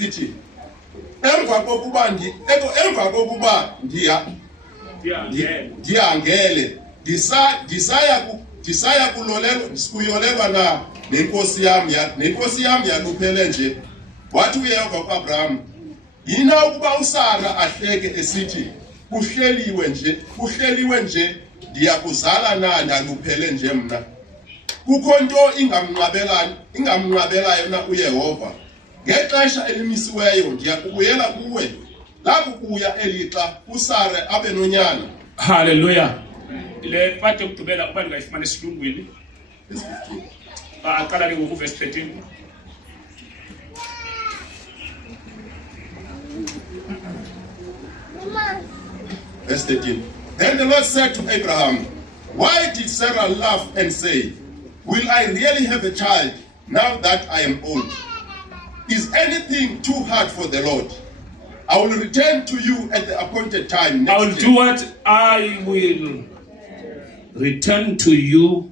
sithi emva kokuba ndiyangele ndisaya kuyolelwa na nenkosi yam yaluphele nje. Wathi uYehova kuAbraham, yina ukuba uSara ahleke esithi kuhleliwe nje ndiyakuzala na ndaluphele nje mna. Kukho nto ingamnqabelayo na uYehova. Ngexesha elimisiweyo ndiyakubuyela kuwe lakubuya elixa uSara abe nonyana. Hallelujah. Le part yokugqibela kuba ndingayifumana esilungwini. Aqala ke ngoku verse 13. Verse 13. Then the Lord said to Abraham, why did Sarah laugh and say, will I really have a child now that I am old? Is anything too hard for the Lord? I will return to you at the appointed time. I will do what? I will return to you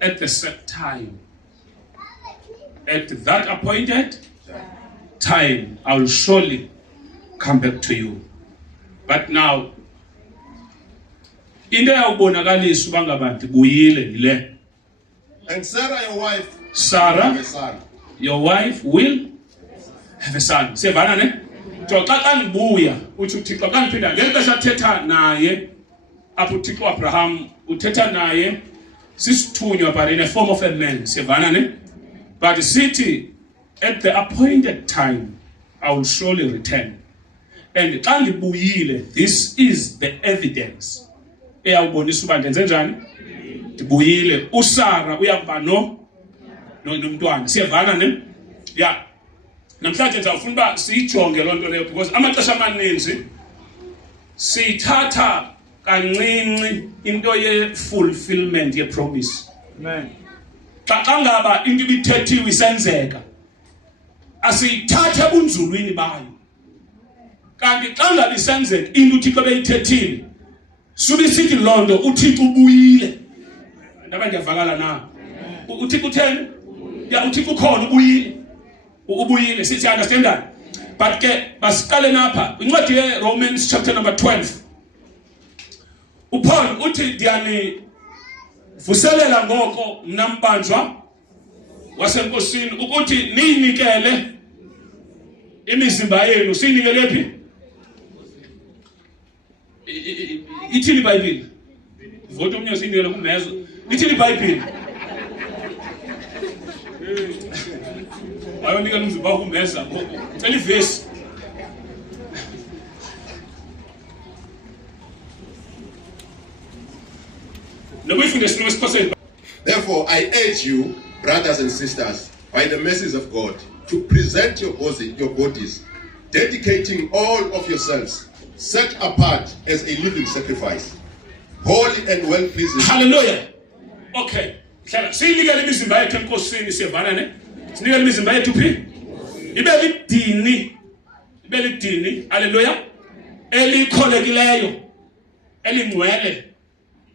at the set time. At that appointed time, I will surely come back to you. But now, into yawubonakalisa uba ngabantu buyile yile. And Sarah, your wife, Sarah, have a son. Your wife will have a son. Siyavana ne? Xa ndibuya uthi uThixo xa ngiphinda ngeli xesha athetha naye apho uThixo Abraham uthetha naye sisithunywa but in a form of a man. Siyavana ne? But sithi at the appointed time I will surely return. And xa ndibuyile, this is the evidence eyawubonisa uba ndenze njani. Ndibuyile, uSara uyakuba nomntwana. Siyavana ne? Yeah. Namhlanje ndizawufuna uba siyijonge loo nto leyo because amaxesha amaninzi siyithatha kancinci into ye-fulfillment ye-promise. Amen. Xa ngaba into ibithethiwe isenzeka, asiyithathe ebunzulwini bayo. Kanti xa ngaba isenzeka into uThixo beyithethile, sube sithi loo nto uThixo ubuyile. Ndaba ndiyavakala na? uThixo utheni? Ya uThixo ukhona ubuyile. Ubuyile, sithi understand that. But ke basiqale napha incwadi ye-Romans chapter number 12. uPaul uthi ndiyanivuselela ngoko mna mbanjwa wasenkosini ukuthi niyinikele imizimba yenu. Siyinikele phi? Ithini iBhayibhile? Vote omnye siyinikele kumezo. Ithini iBhayibhile? Ayonika umzimba wakho umeza ngoko. Cela ivesi. Therefore, I urge you, brothers and sisters, by the mercies of God, to present your bodies, dedicating all of yourselves, set apart as a living sacrifice, holy and well-pleasing. Hallelujah. Okay. Siyinikele imizimba yethu enkosini. Siyavana ne? Sinikele imizimba yethu phi? Ibe lidini. Hallelujah. Elikholekileyo, elingcwele,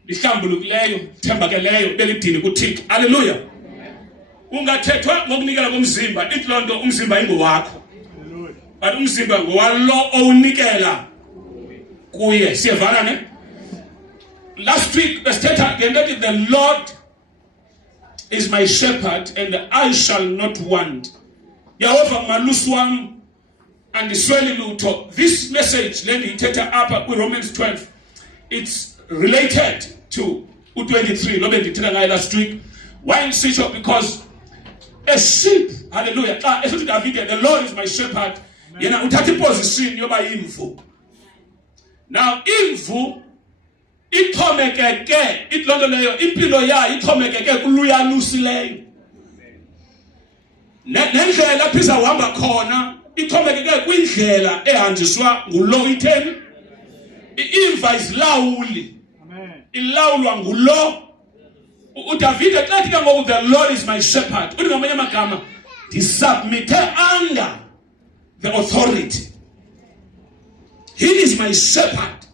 lihlambulukileyo, thembakeleyo, ibe lidini kuThixo. Hallelujah. Ungathethwa ngokunikela komzimba, ithi loo nto umzimba ingowakho. But umzimba ngowalo owunikela kuye. Siyavana ne? Last week besithetha ngento the Lord is my shepherd and I shall not want. Yehova malusi wami andisweli lutho. This message le ndiyithetha apha kwi-Romans 12, it's related to u-23 lo bendithetha ngayo last week. Why insisho? Because a sheep, hallelujah, xa esithi Davide, the Lord is my shepherd, yena uthatha iposition yoba yimvu. Now imvu ixhomekeke, itlonto leyo impilo yayo ixhomekeke kuluyalusileyo. Nendlela apho izawuhamba khona ixhomekeke kwindlela ehanjiswa ngulo itheni. Imva izilawuli. Amen. Ilawulwa ngulo. uDavide xa ethi ke ngoku the Lord is my shepherd, uthi ngamanye amagama ndisubmithe under the authority. He is my shepherd.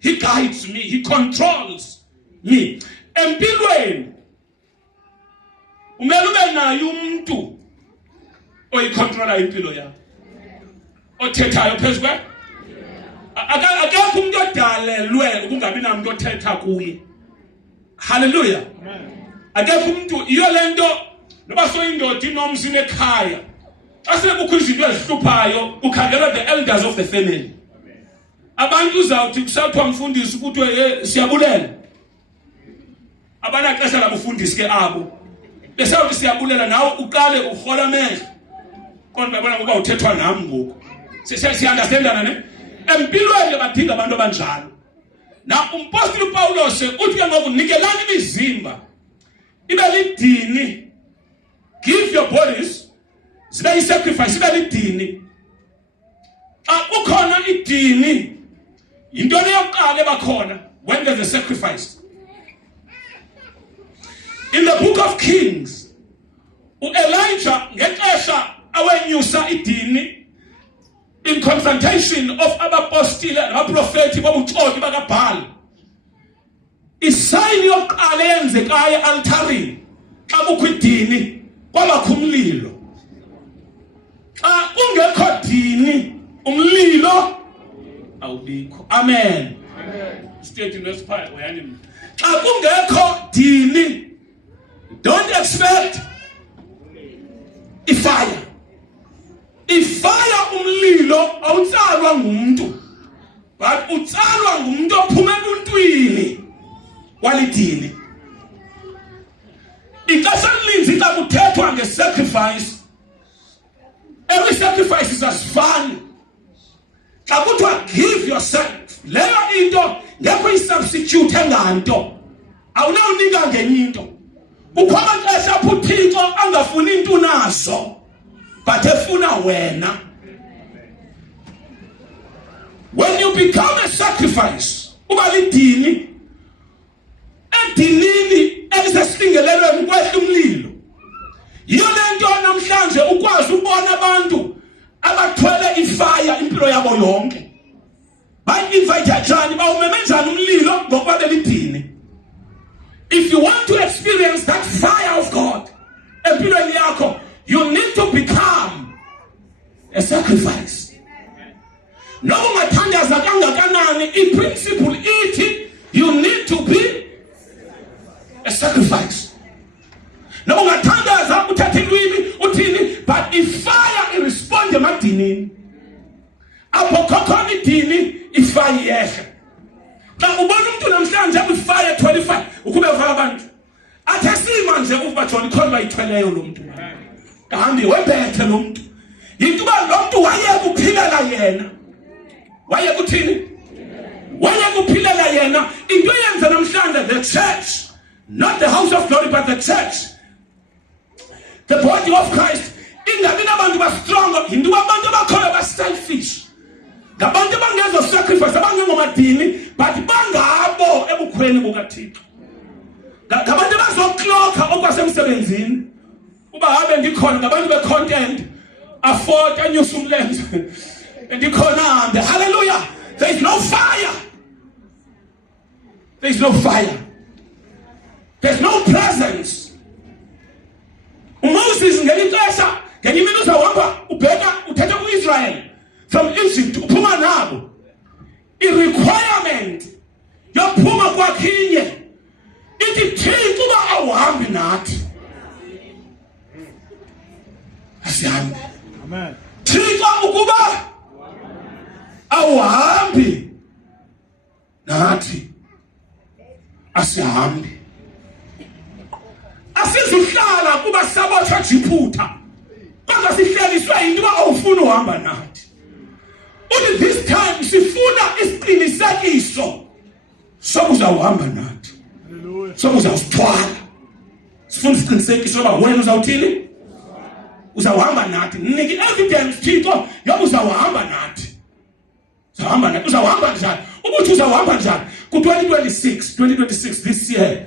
He guides me. He controls me. Empilweni umele ube naye umuntu oyicontrola impilo yakho. othethayo phezukwe akekho umuntu odalelwe ukungabi namuntu othetha kuye. Hallelujah. Akekho umuntu iyo lento noba soyindoda inomzi nekhaya ase kukho izinto ezihluphayo ukhangela the elders of the family. Abantu uzawuthi kusathiwa mfundisi ukuthi siyabulela. Abanaxesha labufundisi ke abo. Besawuthi siyabulela nawe uqale uhola amehlo. Kodwa babona ngoba uthethwa nami ngoku. Siyanderstandana ne? Empilweni badinga abantu abanjalo. Na umpostoli Paulos uthi ke ngoku nikelani imizimba ibe lidini. Give your bodies sibe yisacrifice ibe lidini. Ukhona idini into leyokuqala ebakhona when there's a sacrifice. In the book of Kings, Elijah ngexesha awenyusa idini in confrontation of abapostile nabaprofeti bobuxoki bakaBhaal. Isayini yokuqala eyenzekayo e-altarini xa kukho idini kwabakho umlilo. Xa kungekho dini umlilo awubikho. Amen. State nesiphayo uyani. Xa kungekho dini don't expect ifire. Ifire umlilo awutsalwa ngumuntu, but utsalwa ngumuntu ophuma ebuntwini walidini. Ixesha elininzi xa kuthethwa nge-sacrifice, every sacrifice is asifani. Xa kuthiwa give yourself, leyo into ngekho i-substitute enganto, awunawunika ngenye into. Kukho amaxesha apho uThixo angafuni into unazo, but efuna wena. When you become a sacrifice, uba lidini, edinini elisesihlingelelweni kwehla umlilo. Yiyo lento namhlanje ukwazi ukubona abantu abathwele ifire impilo yabo yonke. Bayi-invite njani, bawumeme njani umlilo ngokuba belidini. If you want to experience that fire of God, empilweni yakho, you need to become a sacrifice. Noma ungathandaza kangakanani, i-principle ithi you need to be a sacrifice. Noma ungathandaza uthathe ilwimi uthini, but ifire iresponde emadinini. Apho khona idini ifire yehle. Xa ubona umuntu namhlanje kwifire 25 ukube vala abantu athe sima nje ukuba John khona bayithweleyo lo muntu kahambi webethe lo muntu yinto ba lo muntu waye kuphilela yena waye kuthini waye kuphilela yena into yenza namhlanje the church, not the house of glory but the church, the body of Christ, ingabi nabantu ba strong, yinto abantu abakhoyo ba selfish. Ngabantu bangezo sacrifice abangengomadini but bangabo ebukhweni bukaThixo. Ngabantu bazokloka okwasemsebenzini uba habe ndikhona, ngabantu be-content afford anyusa umlenze ndikhona hambe. Hallelujah. There is no fire. There is no fire. There is no presence. Moses ngelixesha ngenye imini uzawuhamba ubheka uthetha ku-Israel from Egypt uphuma nabo, i-requirement yophuma kwakhinye ithi Thixo uba awuhambi nathi asihambi. Amen. Thixo ukuba awuhambi nathi asihambi. Asizuhlala kuba sabotha Jiputha kodwa sihleliswe yinto uba awufuna uhamba nathi. Only this time sifuna isiqinisekiso sokuzawuhamba nathi. Hallelujah. Sokuzawuthwala. Sifuna isiqinisekiso soba wena uzawuthini? Uzawuhamba nathi. Niki evidence Thixo yoba uzawuhamba nathi. Uzawuhamba nathi. Uzawuhamba njani? Ubuthi uzawuhamba njani? Ku-2026 this year.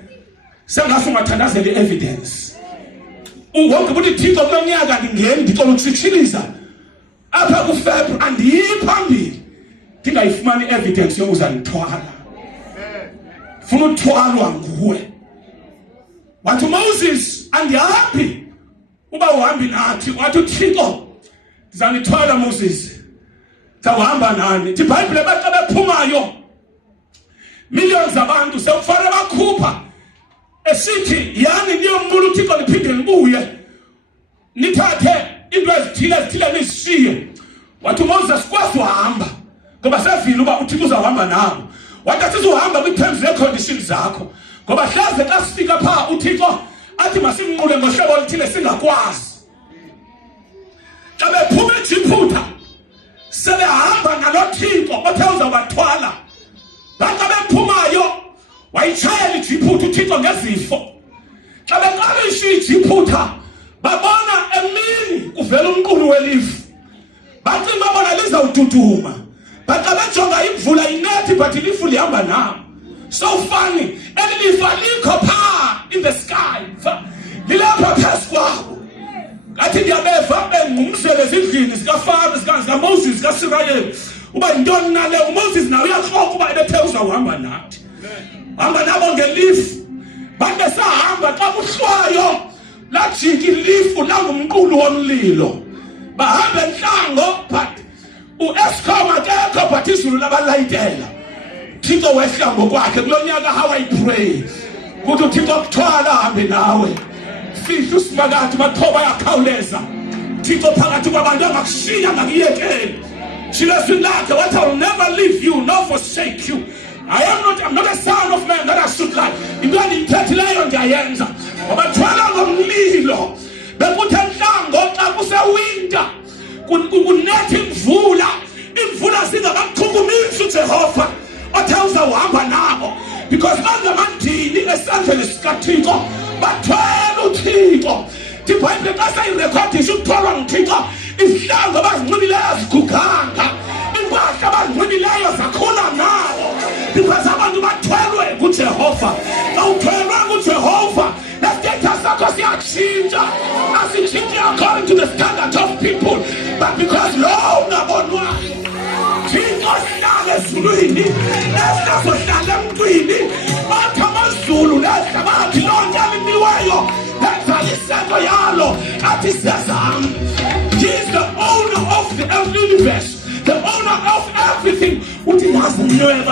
Sengathi ungathandazela i-evidence. Wonke ubuthi Thixo kulo nyaka ngingeni ngicela ukusitshiliza. Apha kuFebruary andiyi phambili ndingayifumani evidence yokuzanithwala. Funa uthwalwa nguwe. Wathi Moses andihambi uba uhambi nathi. Wathi uThixo ndizanithwala Moses Zawuhamba nani. IBhayibhile bathi bephumayo millions abantu sewufanele bakhupha esithi yani niyombula uThixo liphinde libuye nithathe into ezithile nishiye. Wathi uMoses kwazi uhamba ngoba sevile uba uThixo uzahamba nabo. Wathi asizuhamba kwi-terms ne-conditions zakho ngoba hlaze xa sifika pha uThixo athi masimnqule ngohlobo oluthile singakwazi. Xa bephuma eJiphuta sebehamba naloThixo othe uzabathwala. Bathi bephumayo wayitshayela iJiphuta uThixo ngezifo. Xa beqala ishiya iJiphuta babona emini kuvela umqulu welifu. Bathi babona lizawududuma. Bathi bejonga imvula inethi but ilifu lihamba nabo. So funny, elilifu alikho pha in the sky. Lilapha phezu kwabo. Athi ngiyabeva bengumzele ezindlini zikaFaro zikaMoses zikaSirayeli. Uba intoni nale uMoses nawe uyakhoka uba ebethe uzawuhamba nathi. Hamba nabo ngelifu. Bathi besahamba xa kuhlwayo lajika ilifu langumqulu womlilo. Bahamba enhlango but uEskom akekho but izulu labalayitela. Thixo wehla ngokwakhe kulonyaka how I pray. Kuthi uThixo kuthwala hambe nawe. Fihla usifakathi bathoba yakhawuleza. Thixo phakathi kwabantu angakushiya ngakuyekeli. Shilezwi lakhe wathi I will never leave you nor forsake you. I'm not a son of man that I should lie. Into endiyithethileyo ndiyayenza. Wabathwala ngomlilo. Bekuthi enhlango xa kusewinter kunetha imvula zingabaqhukumisi uJehova othe uzawuhamba nabo because bangamandini esandleni sikaThixo bathwele uThixo. IBhayibhile xa sayirekhodisha ukuthwalwa nguThixo izihlangu abazinxibileyo aziguganga, impahla abazinxibileyo zakhula nawo because abantu bathwelwe nguJehova. Xa uthwelwe nguJehova status sakho siyatshintsha. Asitshintshe according to the standard of people but because lo ungabonwayo Thixo sihlala ezulwini esihlazohlala emntwini bathi amazulu lehlabathi lonke alimiweyo lenza iseko yalo athi siyazama. He is the owner of the universe, the owner of everything. Uthi ndazinweba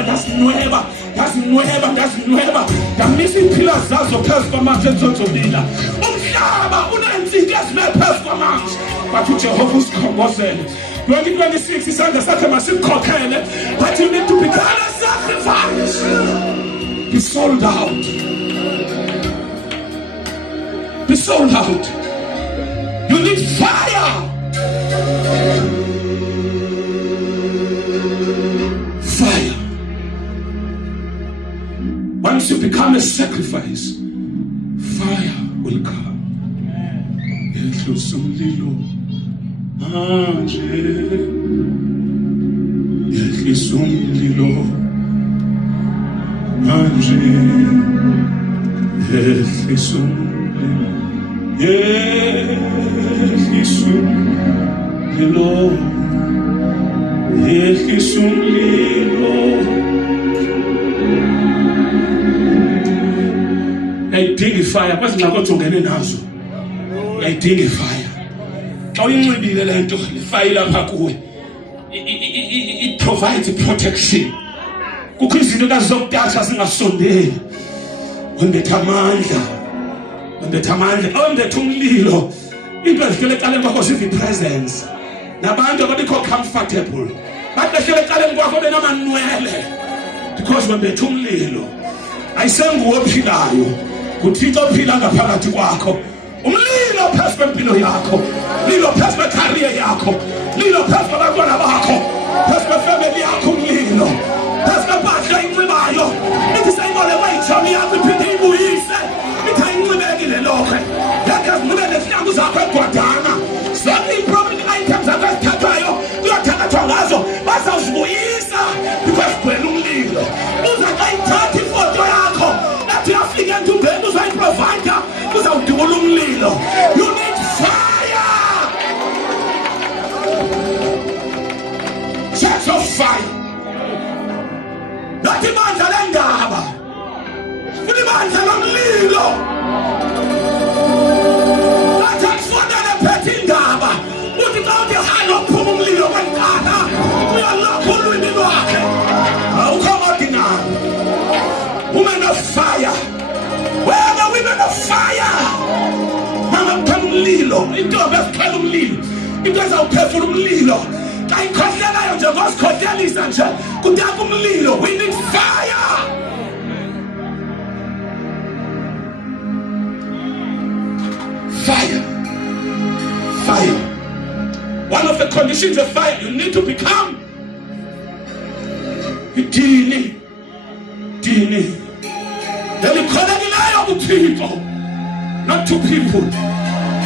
ndamisa iimpila zazo phezu kwamanzi ezizozobila. Umhlaba uneentsika ezime phezu kwamanzi but uJehova usikhongozele. 2026 isandla sakhe masikhokhele but you need to become a sacrifice. Be sold out. Be sold out. You need fire. Fire. Once you become a sacrifice, fire will come. Yehlisa umlilo manje, yehlisa umlilo manje, yehlisa umlilo, yehlisa umlilo, yehlisa umlilo. Ayidingi fire kwazi nxa kodwa ungene nazo. Ayidingi fire. Xa uyinxibile lento ifire lapha kuwe. It provides protection. Kukho izinto kazizokutasha singasondeli. Wembetha amandla. Wembetha umlilo. Into ezihlele eqaleni kwakho sithi presence. Nabantu ababikho comfortable. Bathi behlele eqaleni kwakho benamanwele. Because wembetha umlilo. Ayisenguwe ophilayo. UThixo ophila ngaphakathi kwakho. Umlilo phezu kwempilo yakho, umlilo phezu kwe-career yakho, umlilo phezu kwabantwana bakho, phezu kwefamily yakho, umlilo phezu kwempahla ayinxibayo. Ithi sayibolekwe ijomi yakho iphinde ibuyise. Ithi ayinxibekile lokho. Yakhe zinxibe nezihlangu zakho egwadana. Zonke ii-property items zakho ezithathwayo kuyothathwa ngazo bazawuzibuyisa because kugcwele umlilo. Uza xa ithatha ifoto yakho ethi uyafika entumbeni uzayiprovida uzawudubula umlilo. You need fire. Church of fire. Not ibandla lendaba, futhi ibandla lomlilo. Athi akufundele phethe indaba. intombi eziqhela umlilo, into ezawuphefula umlilo. Xa ikhohlelayo nje ngosikhohlelisa nje kudaka umlilo. We need fire. Fire. Fire. One of the conditions of fire, you need to become dini. Delikholekileyo kuThixo, not to people.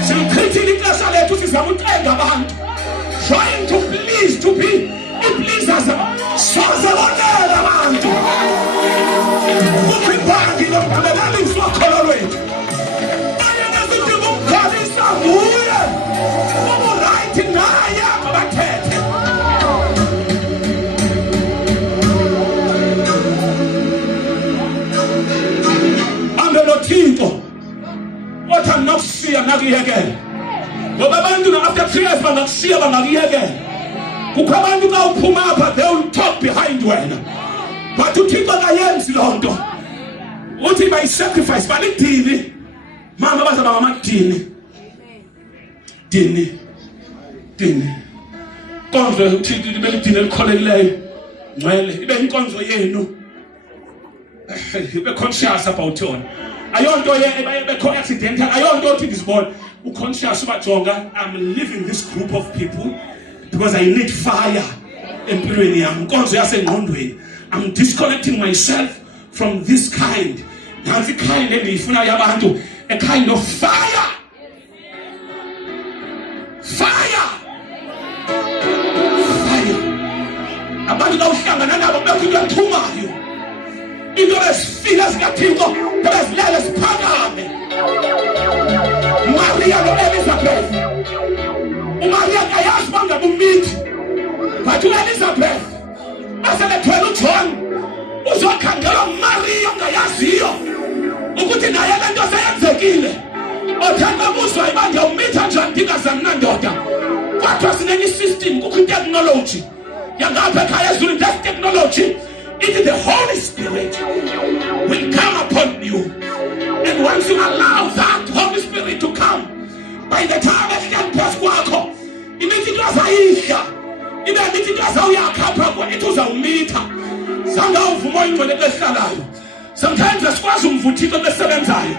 Siliphithi ixesha lethu sizama ucenga abantu, trying to please, to be pleasers. Soze bonela abantu. Ukubhangi lokugqibelelisa ukholo lwethu. Bayena sithi kumkhalisa nguye. Right naye abathethe. Thixo othi anokusiya nakuyekela, ngoba abantu after 3 years bangakusiya bangakuyekela. Kukho abantu xa uphuma apha they will talk behind wena, but uThixo akayenzi loo nto. Uthi bayi-sacrifice balidini mama bazaba ngamadini. Dini konzo uThixo ibe lidini elikholekileyo ngcwele, ibe inkonzo yenu, ibe conscious about yona. Ayonto bekho accidental, ayonto othi ndizibona uconscious ubajonga. I'm leaving this group of people because I need fire empilweni yami, inkonzo yasengqondweni. I'm disconnecting myself from this kind. Nansi kind endiyifuna yabantu, a kind of fire. Fire. Abantu xa uhlangana nabo bekho into ephumayo, into ezifile zikaThixo ezilele ziphakame. Maria no-Elizabeth, uMaria akayazi bangabe umithi, but u-Elizabeth basebethwele uJohn uzokhangela uMaria ongayaziyo ukuthi naye le nto seyenzekile. Othanda ukuzwa iba ndiyawumitha njani ndingazani nandoda, kodwa sinenye i-system, kukho i-technology yangapha ekhaya ezulwini. That technology, it is the Holy Spirit will come upon you, and once you allow that Holy Spirit to come, by the time ehleli phezu kwakho imithi into azayidla, ibe mithi into azawuyakhapha kuwe, ithi uzawumitha. Sangawuvuma oyingcwele behlalayo. Sometimes asikwazi umvuthixo besebenzayo,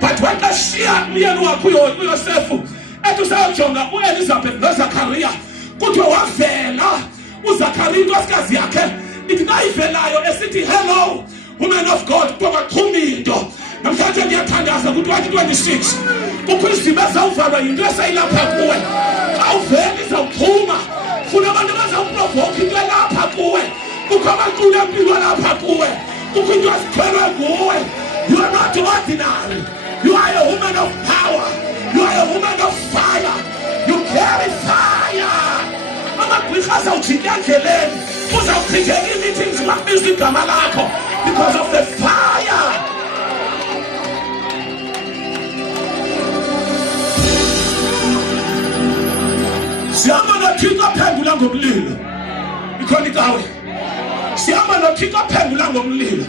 but when eshiya umyeni wakho uYosefu ethi usayojonga u-Elizabeth noZakhariya, kuthiwa wavela uZakhariya inkosikazi yakhe ithi nayivelayo esithi hello woman of God, kwaqhuma into. Namhlanje ngiyathandaza ku-2026 kukho izimo ezawuvalwa yinto esayilapha kuwe. Xa uvela izawuphuma, funa abantu abazawuprovoke into elapha kuwe. Kukho amaqulu empilo alapha kuwe, kukho into ezikhwelwe nguwe. You are not ordinary. You are a woman of power. You are a woman of fire. You carry fire. Amagqirha azawujika endleleni, uzawuchitheka ii-meetings makubiza igama lakho because of the fire. Sihamba noThixo aphendula ngomlilo. Ikhona ikawe. Sihamba noThixo aphendula ngomlilo.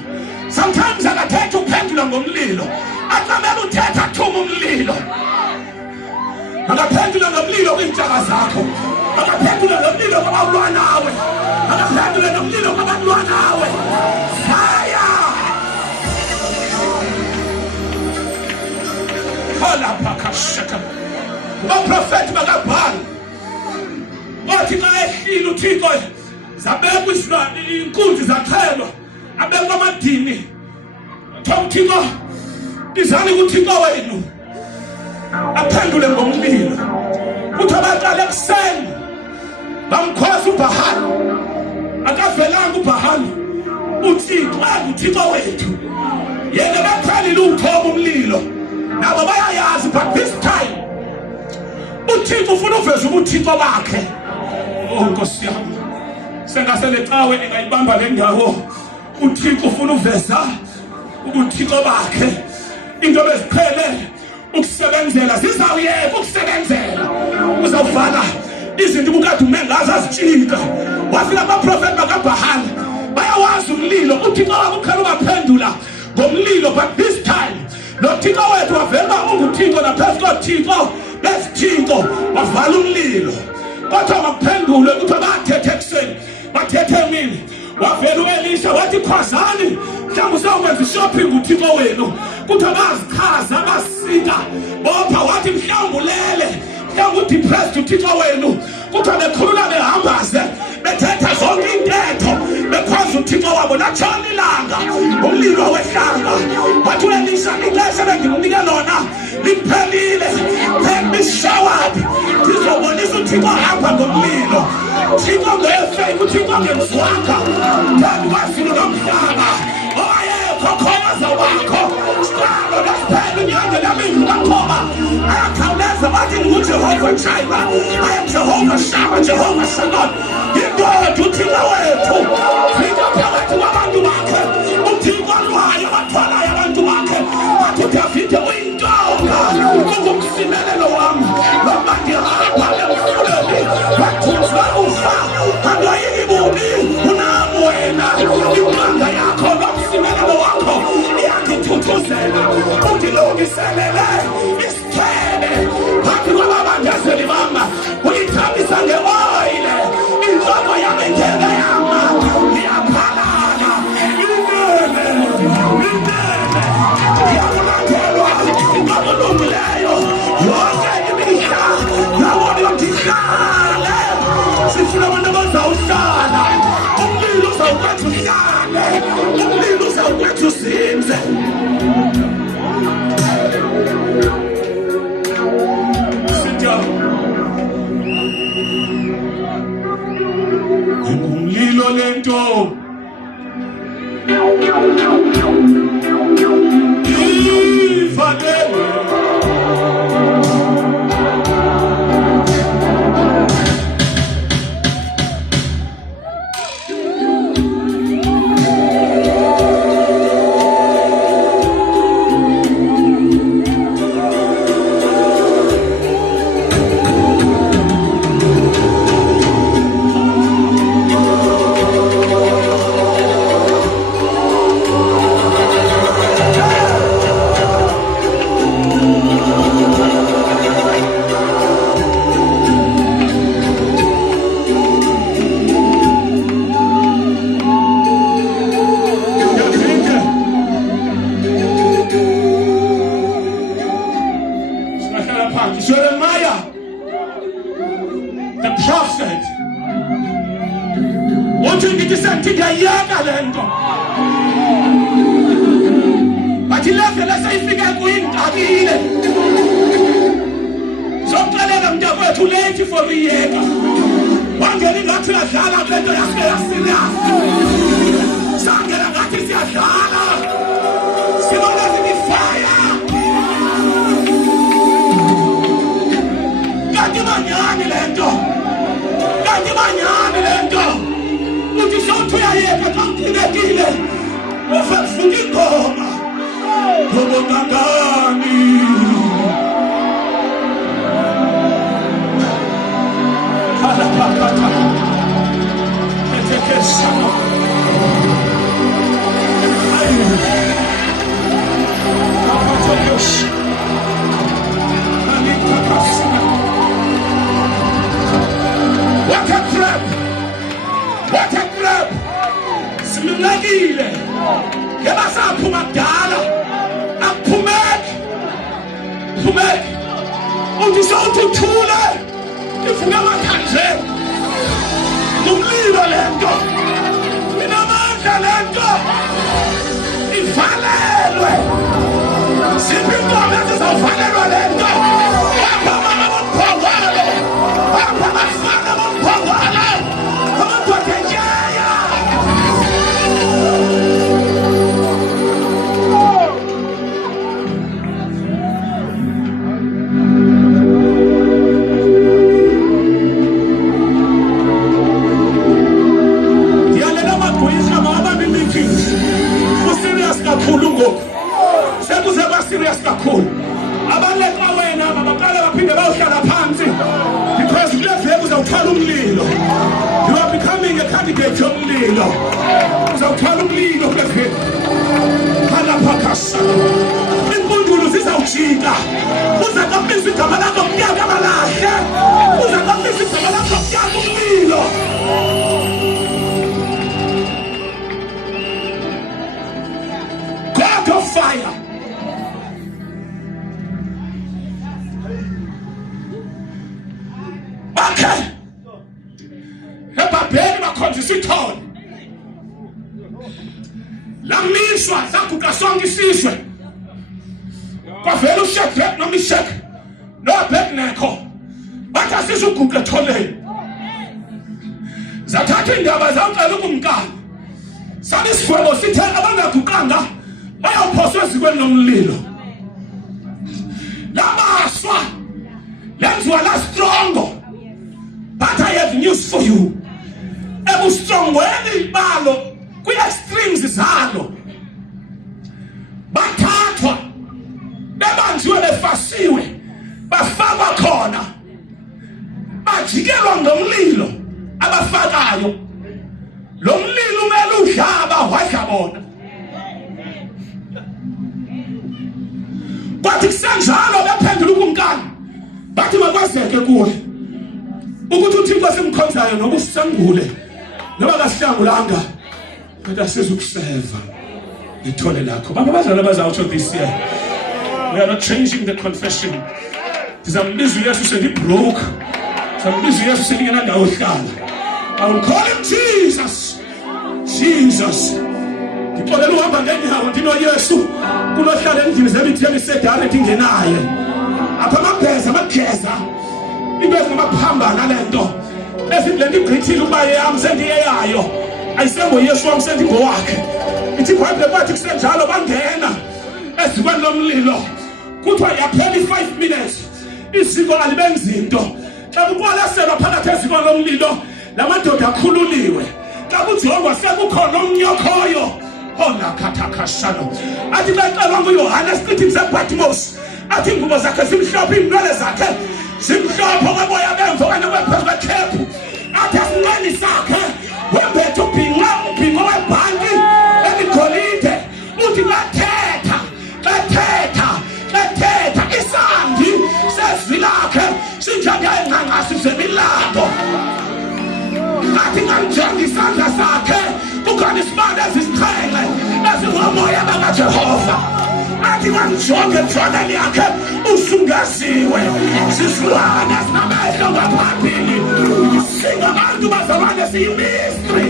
Sometimes akathethi uphendula ngomlilo, aqamela uthetha athuma umlilo. Akaphendula ngomlilo kwiintshaka zakho, akaphendula ngomlilo kwabalwa nawe, akaphendula ngomlilo kwabalwa nawe. Fire. Hola pakashaka. Abaprofeti bakaBhali bathi xa ehlile uThixo zabekwa isilwane, inkunzi zachelwa, abekwa amadini. Uthixo izani kuThixo wenu aphendule ngomlilo. Uthi abaqala ekuseni bamkhweza uBhahali, akavelanga uBhahali. Uthixo uThixo wethu yena baqalile ukuthoba umlilo, nabo bayayazi, but this time uThixo ufuna uveze ubuthixo bakhe. Oh Nkosi yami, sengasele cawe engayibamba le ndawo. uThixo ufuna uveza ubuthixo bakhe. Into beziqhele ukusebenzela zizawuyeka ukusebenzela, uzawuvala izinto ubukade umengazi azitshintsha. Wafika abaprofeti bakaBhahali bayawazi umlilo, uThixo wakukhala ubaphendula ngomlilo, but this time noThixo wethu wavela unguThixo naphezu koThixo. uThixo wavala umlilo. Kodwa baphendule ukuthi bathethe ekuseni, bathethe emini. Wavela uElisha wathi khwazani, mhlawumbe uzokwenza ishopping uThixo wenu. Kuthi abazichaza abasika bopha wathi mhlawumbe ulele, mhlawumbe udepressed uThixo wenu. Kuthi bekhulula behambaze bethetha zonke intetho bekhwaza uThixo wabo natshona ilanga umlilo wehlanga. Wathi uElisha ixesha bengimnike lona liphelile, take me showered, ndizobonisa uThixo hamba ngomlilo. Thixo ngefake, uThixo ngemzwanga phambi kwezulu nomhlaba. Oyekho khomaza wakho siqalo lesiphela unyanga lamindlu kakhoma ayakhawuleza bathi nguJehova Jireh, I am Jehovah Shammah, Jehovah Shalom. Indoda uThixo wethu fika phakathi kwabantu bakhe, uThixo alwayo abathwalayo abantu bakhe. Wathi uDavide uyintonga ungumsimelelo wami, noma ngihamba emfuleni wathunjwa ufa angayiyi bubi unami wena. Imanga yakho nomsimelelo wakho iyangithuthuzela, ungilungiselele isithebe phambi kwababandazeli bami. Uyithambisa nge-oyile, inhloko yami ngeke yama, iyaphalala inene iyakulandelwa ngabalungileyo yonke imihla. Nabona ngihlale sifuna abantu abazawuhlala, umlilo uzawukwenza uhlale, umlilo uzawukwenza uzinze. Ngumlilo lento ivalelwe Jeremiah, the prophet, uthi ngithi sengiyayeka lento, bathi levele seyifike kuyingqakile. Sokuxelela mntakwethu late for iyeka, wangena ngathi uyadlala kulento yasike yasirious, sangena ngathi siyadlala, sibona zimifaya. Kanti manyani lento, uthi sothi uyayeka xa uqinekile ufuna ingoma ngobongangani. Halapakata etekeshano kapatoyoshi alikakasina. What a trap! What a trap! Similagile. Yabasa aphuma kudala. Aphumeke. Phumeke. Uthi sawuthule. Ivuka amakhandle. Umlilo lento. Inamandla lento. Ivalelwe. Siphi inkomo ezizawuvalelwa lento. Apha mama bomphongolo. Apha bafana bomphongolo. Amadoda etyaya. Ndiyalela amagwiza mabambi meetings. Userious kakhulu ngoku. Sekuze ba-serious kakhulu. Abaleqa wena mabaqala baphinde bayohlala phansi, because kule veki uzawuthwala umlilo. You are becoming a candidate yomlilo. Uzawuthwala umlilo kule veki. Halaphakasa. Impundulo zizawujika. kwamisa igama lakho kuyaka abalahle, uza kwamisa igama lakho kuyaka umlilo. God of fire. Okay. Ebabheni bakhonzisa ithole. Lamiswa zaguqa sonke isizwe. Kwavela uShadrach noMeshach noAbednego bathi asisuguqa etholeni. Zathatha indaba zawucela ukumkani. Sabe isigwebo sithe abangaguqanga bayaphoswa ezikweni lomlilo. Lamaswa lenziwa la strongo. But I have news for you. Ebustrongweni balo kwi-extremes zalo bathathwa bebanjiwe befasiwe bafakwa khona bajikelwa ngomlilo abafakayo. Lo mlilo umele udlaba wadla bona. Kwathi kusenjalo bephendula ukumkani bathi makwazeke kuwe ukuthi uThixo simkhonzayo noba usisangule noba kasihlangulanga kodwa sizokuseva ithole lakho. Baba bazalwane bazawutsho this year we are not changing the confession. Sizambiza uYesu selibroke, sizambiza uYesu selingenandawo ohlala. I will call him Jesus. Jesus. Ngixolela uhamba ngenyawo ndino Yesu kunohlala endlini zemitheni isedala etingenaye. Apha amabheza amageza into ezingamaphambana lento ezindleni igqithile ukuba yami sendiyeyayo ayisengo Yesu wami sendingowakhe. Ithi iBhayibhile bathi kusenjalo bangena ezikweni lomlilo kuthiwa yaphela 5 minutes iziko alibenzi into. Xa kuqwalaselwa phakathi ezikweni lomlilo lamadoda akhululiwe. Xa kujongwa sekukhona omnyokhoyo onakhathakashano. Athi baxelwa nguYohane esiqithini sePatmos athi ingubo zakhe zimhlophe iinwele zakhe zimhlophe okweboya bemva okanye kwephezu kwekhephu. Athi esinqeni sakhe wembethe ubhinqo webhanti eligolide. Uthi bethetha isandi sezwi lakhe sinjengengcangcasi zemilambo. Athi ngamjonga isandla sakhe kukhona isibane ezisixhenxe ezingomoya bakaJehova. Athi ngamjonga ejwaneni yakhe usungeziwe zizilwane ezinamehlo ngaphambili. Singabantu bazalwane siyimistri.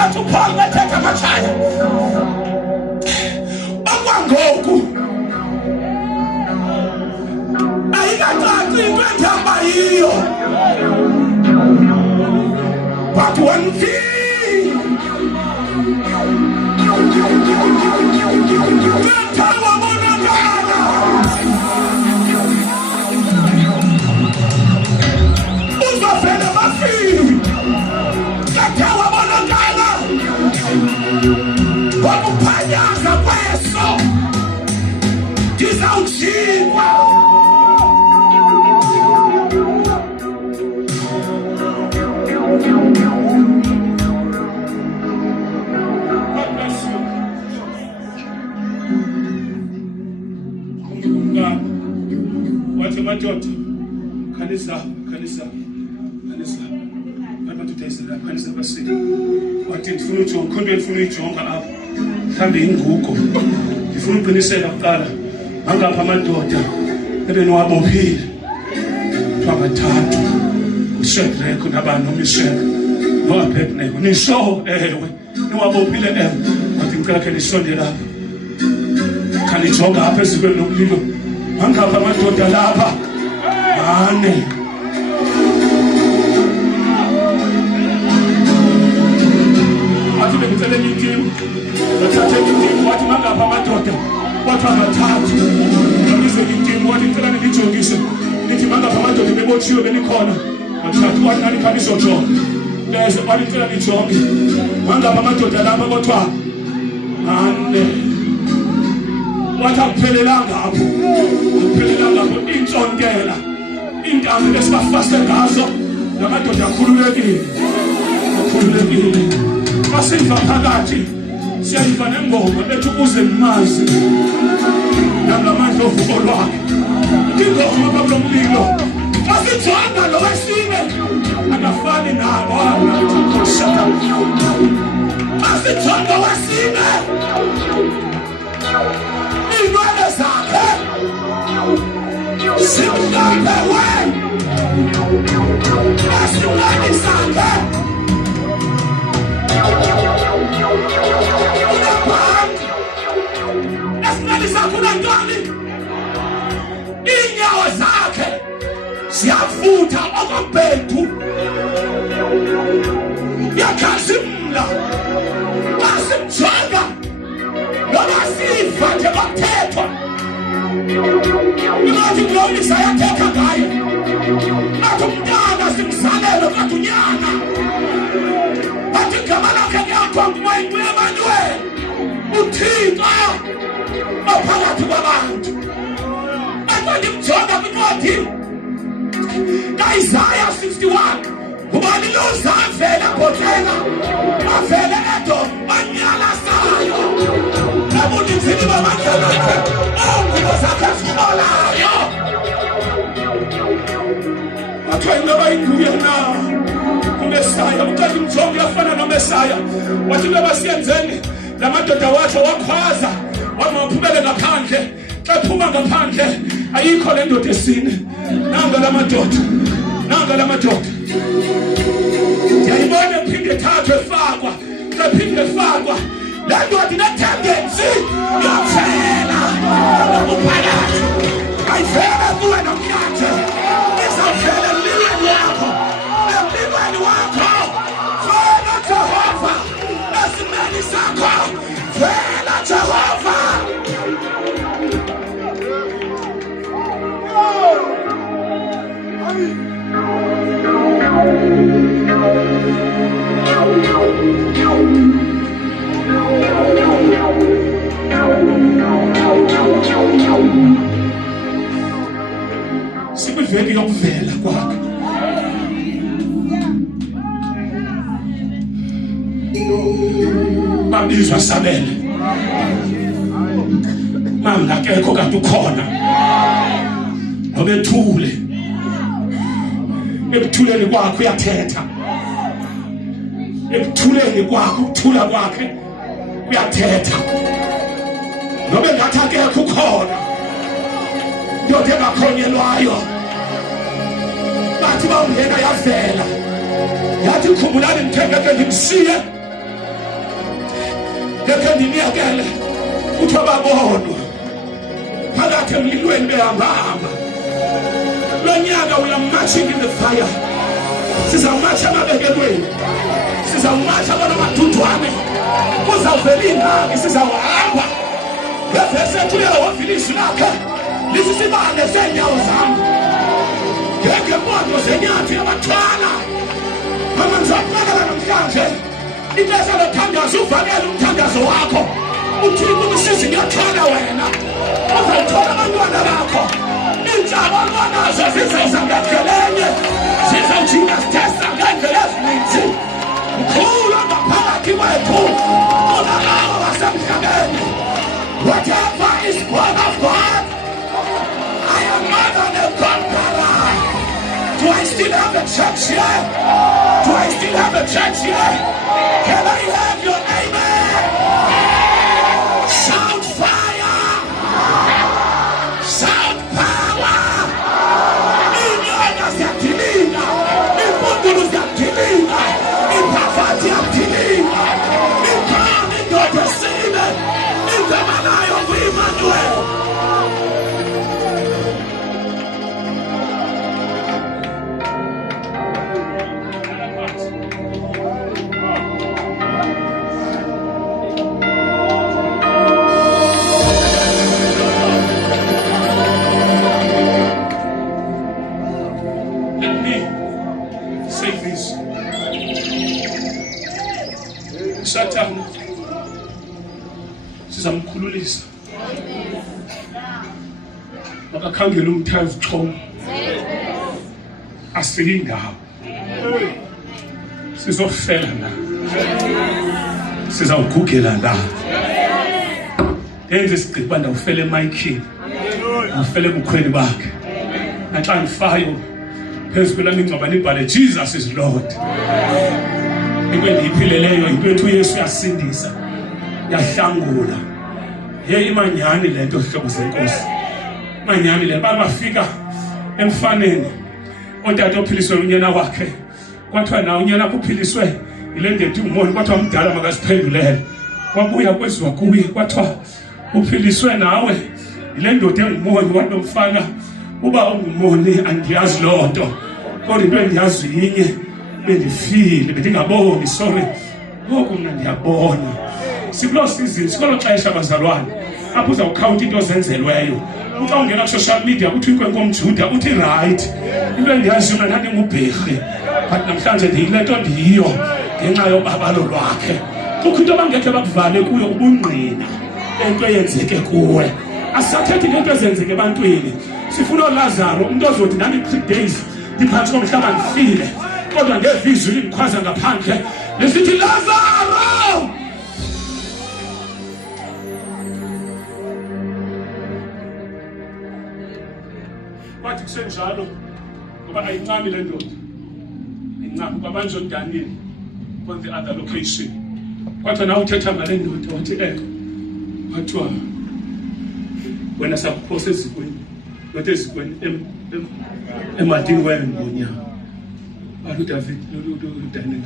Athi uPaul bethetha amatshaya okwangoku ayikacaci into endihamba yiyo. But one thing Ngethawa bonakala. Uzovela bafile. Ngethawa bonakala. Wakuphanyaza kweso ngizawujikwa. Madoda kanisa abantu tayisela kanisa basini wathi ndifuna ujonga khona ndifuna uyijonga apha mhlambe ingugo ndifuna uqiniseka kuqala angapha amadoda ebeniwabophile abathathu uShadrach nabani noMeshach noAbednego nisho ewe niwabophile wathi ngicela khe nisonde lapha khanijonga apha ezikweni lomlilo angapha amadoda lapha ane. Athi bengicela itim bathathe itim wathi mangapha amadoda wathi abathathu ngizwe itim wathi ngicela nijongise nithi mangapha amadoda bebotshiwe benikhona bathathu wathi nani khani izojonga bese wathi ngicela nijonge mangapha amadoda lapha kodwa ane. Wathi akuphelelanga apho intsontela intambo esibafaste ngazo lamadoda akhululekile. Masiva phakathi Siyayiva nengoma ethi ukuze ngimazi nangamandla ovuko lwakhe. Ingoma kaMlomlilo masithanda lo wesine akafani nabo shaka. Masithanda wesine inwele zakhe simhlophe we asimlani zakhe asimlani zakhe unantoni inyawo zakhe siyafutha okwabhethu yakhazimla asimjonga noma siva nje bathethwa ingathi kulomisa yathetha ngaye athi umntana simzalelo kathi unyana athi igama lakhe liyakho ngumoya Emmanuel uThixo ophakathi kwabantu. Ndimjonga kwincwadi kaIsaya 61 ubani loza avela bhotela avele Edom anyalasayo ebunzini bamandla akhe ongubo zakhe zibolayo athiwa ingaba inguye na uMesaya uqala imjongo yafana noMesaya wathi ngoba siyenzeni la madoda wathi wakhwaza wamaphumele ngaphandle xa phuma ngaphandle ayikho le ndoda esine nanga la madoda yayibona phinde thathwe efakwa phinde efakwa la ndoda inetendency yafela uphakathi ayivela kuwe namhlanje izawuvela emlilweni wakho vela Jehova esimeni sakho vela Jehova. Sikwiveki yokuvela kwakhe babizwa Sabele mangakekho kanti ukhona nobethule ekuthuleni kwakhe uyathetha ekuthuleni kwakhe ukuthula kwakhe uyathetha nobe ngathi akekho ukhona ndoda engakhonyelwayo bathi bawungena yavela yathi khumbulani ngithengeke ngimsiye ngeke ndiniyekele kuthiwa babonwa phakathi emlilweni behambahamba. Lo nyaka we are marching in the fire. Sizawumatsha emabekelweni sizawumatsha kwanamadudwane kuzawuvela ingxaki sizawuhamba ngevesi ethu liyawavila izwi lakhe lisisibane seenyawo zam ngeke moto zenyathi yabathwala mama ngizakuqalela namhlanje ixesha lothandazo uvakele umthandazo wakho uthini umsizi ngiyathwala wena uzawuthola abantwana bakho intsha abantwanazo zizawuza ngendlelenye zizawujinga sithesa ngendlela ezininzi mkhulu ngaphakathi kwethu unalawo wasemhlabeni. Whatever is born of God, I am more than a conqueror. Do I still have a church here? Do I still have a church here? Can I have your amen? Shout fire! Shout power! Inyanga ziyadilika, impundulu ziyadilika, imphafathi iyadilika, ikhona indoda esine, igama layo nguEmmanuel. Satan sizamkhululisa akakhangela umthavu xhomo asifike indawo sizofela na sizawugugela la enze isigqiba ndawufele emayikhini ufele ebukhweni bakhe naxa ndifayo phezu kwelami ingcwaba nibhale Jesus is Lord. Into endiyiphileleyo yinto ethi uYesu uyasindisa yahlangula imanyani le nto hlobo zenkosi manyani le bafika emfaneni otata ophiliswe unyana wakhe kwathiwa na unyana kuphiliswe ile ndethi umoya kwathiwa mdala makasiphendulele kwabuya kweziwa kuye kwathiwa uphiliswe nawe ile ndoda engumoni wanomfana uba ungumoni andiyazi loo nto kodwa into endiyazi yinye bendifile bendingaboni sorry ngoku mna ndiyabona sikuloo season sikuloo xesha bazalwane apho uzawukhawunta into zenzelweyo xa ungena ku-social media kuthi inkwenkwe omjuda uthi right into endiyaziyo mna ndandingubherhi but namhlanje ndiyile nto ndiyiyo ngenxa yobabalo lwakhe kukho into abangekhe bakuvale kuyo ubungqina into eyenzeke kuwe asisathethi ngento ezenzeke ebantwini sifuna uLazaro umuntu ozothi nami 3 days ndiphantsi komhlaba ndifile kodwa ngevizwi limkhwaza ngaphandle lisithi Lazaro kwathi kusenjalo ngoba ayincami le ndoda incami kwabanjwe uDaniel on the other location kwathi na uthetha ngale ndoda wathi kwathiwa wena sakuphosa ezikweni not ezikweni emadini wengonyama bathi David Daniel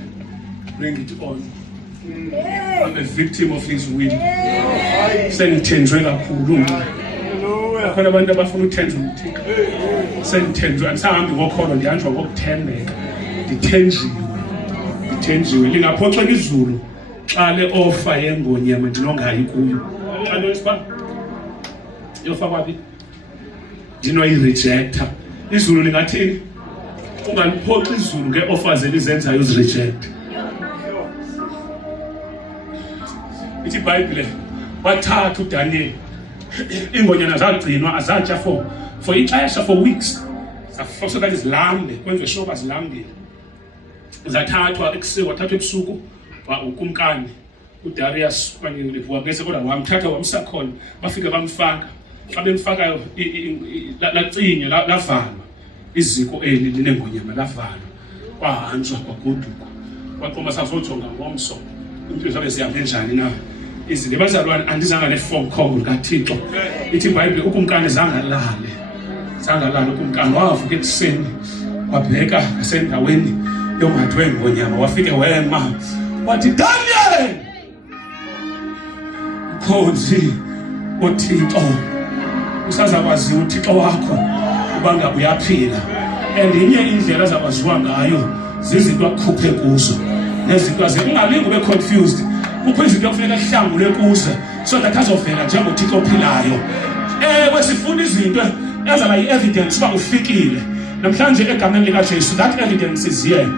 bring it on. I'm a victim of his will. Sengithenjwe kakhulu khona abantu abafuna ukuthenjwa uMthixo sengithenjwe angisahambi ngokholo ndihanjwa ngokuthembeka ndithenjiwe lingaphoxeka izulu xa le offer yengonyama ndinongayi kuyo xa lesba yofa kwabi ndinoyirejecta izulu lingathini ungaliphoxi izulu nge-offers elizenzayo uzireject ithi iBhayibhile wathatha uDaniel ingonyana zagcinwa azatya for ixesha for weeks so that zilambe kwenziwe sure bazilambile zathathwa ekuseni wathathwa ebusuku ukumkani uDarius kanye ngese kodwa wamthatha wamsakhona bafike bamfaka xa bemfakayo lacinye lavalwa iziko eli linengonyama lavalwa kwahanjwa kwagoduka kwaqoma sazojonga ngomso impilo zabe zihambe njani na izinto bazalwane andizanga ne-phone call kaThixo ithi iBhayibhile ukumkani zangalale ukumkani wavuka ekuseni wabheka ngasendaweni yomathwe ngonyama wafike wema wathi Daniel Mkhonzi uThixo usazakwazi uThixo wakho ubanga uyaphila andinye indlela azakwaziwa ngayo zizinto akukhuphe kuzo nezinto azingalingi ube confused kukho izinto kufanele kuhlangule kuze so that azovela njengoThixo ophilayo wesifuna izinto ezaba yi-evidence uba ufikile namhlanje egameni likaJesu that evidence is here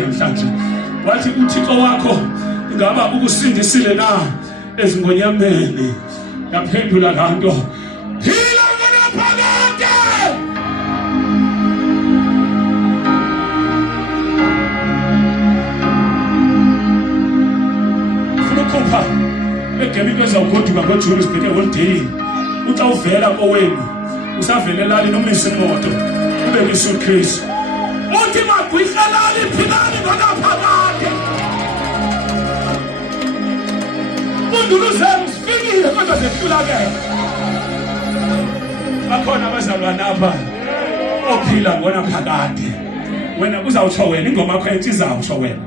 namhlanje wathi uThixo wakho ingaba ukusindisile na ezingonyameni yaphendula la nto phila ngonaphakade funukhupha egebe into ezawugoduka ngoJuni sibheke holideyini uxa uvela kowenu usavelela nomise imoto ube kwi-suitcase uthi magwihlalali philani ngonaphakade unduluzelo sifikile kodwa sehlulakele bakhona abazalwane apha ophila ngonaphakade wena uzawutsho wena ingoma yakho ethi izawutsho wena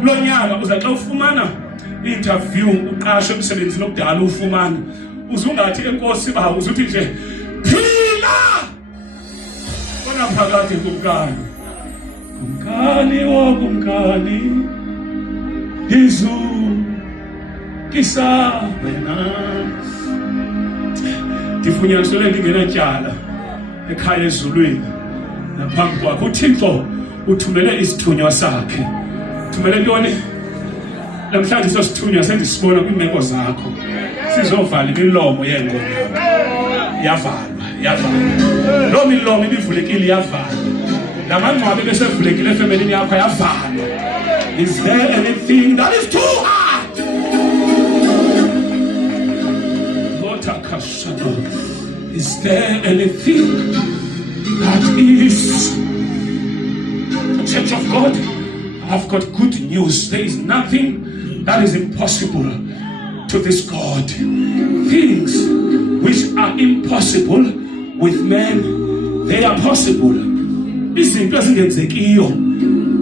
kulo nyaka uza xa ufumana i-interview uqashwe emsebenzini okudala ufumana uzungathi enkosi bawo uzuthi nje phila ngonaphakade kumkani izulu kisa wena ndifunyanisele ndingenatyala ekhaya ezulwini naphambi kwakho uThixo uthumele isithunywa sakhe thumele ntoni namhlanje sosithunywa sendisibona kwiimeko zakho sizovala imilomo yengoma yavalwa loo milomo ibivulekile yavalwa Namangcwabe besevulekile efemelini yakho ayavalwa. Is there anything that is too hard? Lord Akashano, is there anything that is? Church of God, I've got good news. There is nothing that is impossible to this God. Things which are impossible with men, they are possible. Izinto ezingenzekiyo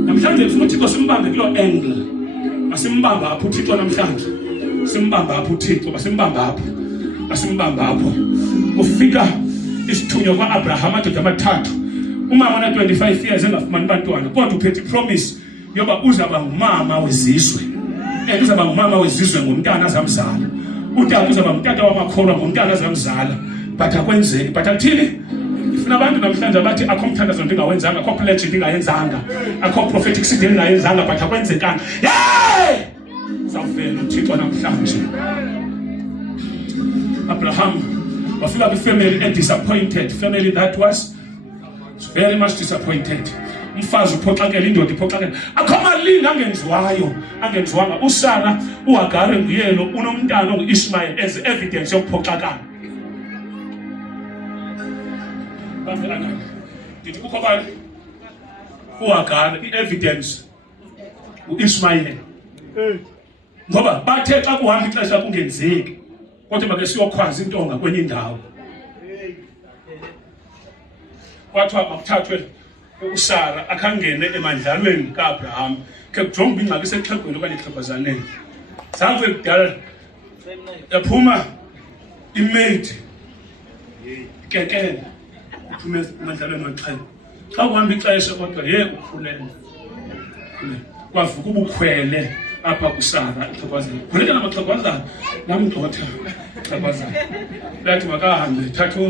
namhlanje ufuna uThixo simbambe kulo angle, asimbambe apho uThixo namhlanje, simbambe apho uThixo, basimbambe apho ufika isithunywa kwaAbraham amadoda amathathu. Umama ona 25 years engafumani bantwana, kodwa uphethe promise yoba uzaba ngumama wezizwe. Uzaba ngumama wezizwe ngomntana azamzala. Utata uzaba umtata wamakholwa ngomntana azamzala. But akwenzeki, but athini? Ifuna abantu namhlanje abathi akho umthandazo ndingawenzanga, akho pledge ndingayenzanga, akho prophetic seed ndingayenzanga, but akwenzekanga. Hey! Sawuvela uThixo namhlanje. Abraham wafika kwifamily disappointed, family that was very much disappointed. Umfazi uphoxakela, indoda iphoxakela. Akho malingi angenziwanga. USara uHagari nguyelo unomntana onguIshmael as evidence yokuphoxakala. Ndithi kukho bani? uHagari i-evidence uIshmael. Ngoba bathe xa kuhamba ixesha kungenzeki, kodwa make siyokhwaza intonga kwenye indawo. Kwathiwa makuthathwe uSara akhangene emandlalweni kaAbraham, ke kujonga ingxaki isexhegweni okanye exhephazaneni. Zange kudala yaphuma imaid kekele uphume emandlalweni waxhela. Xa kuhamba ixesha kodwa ukhulele. Kwavuka ubukhwele apha kuSara exhephazaneni. Khuleka namaxhephazana namgxotha exhephazana. Lathi makahambe thatha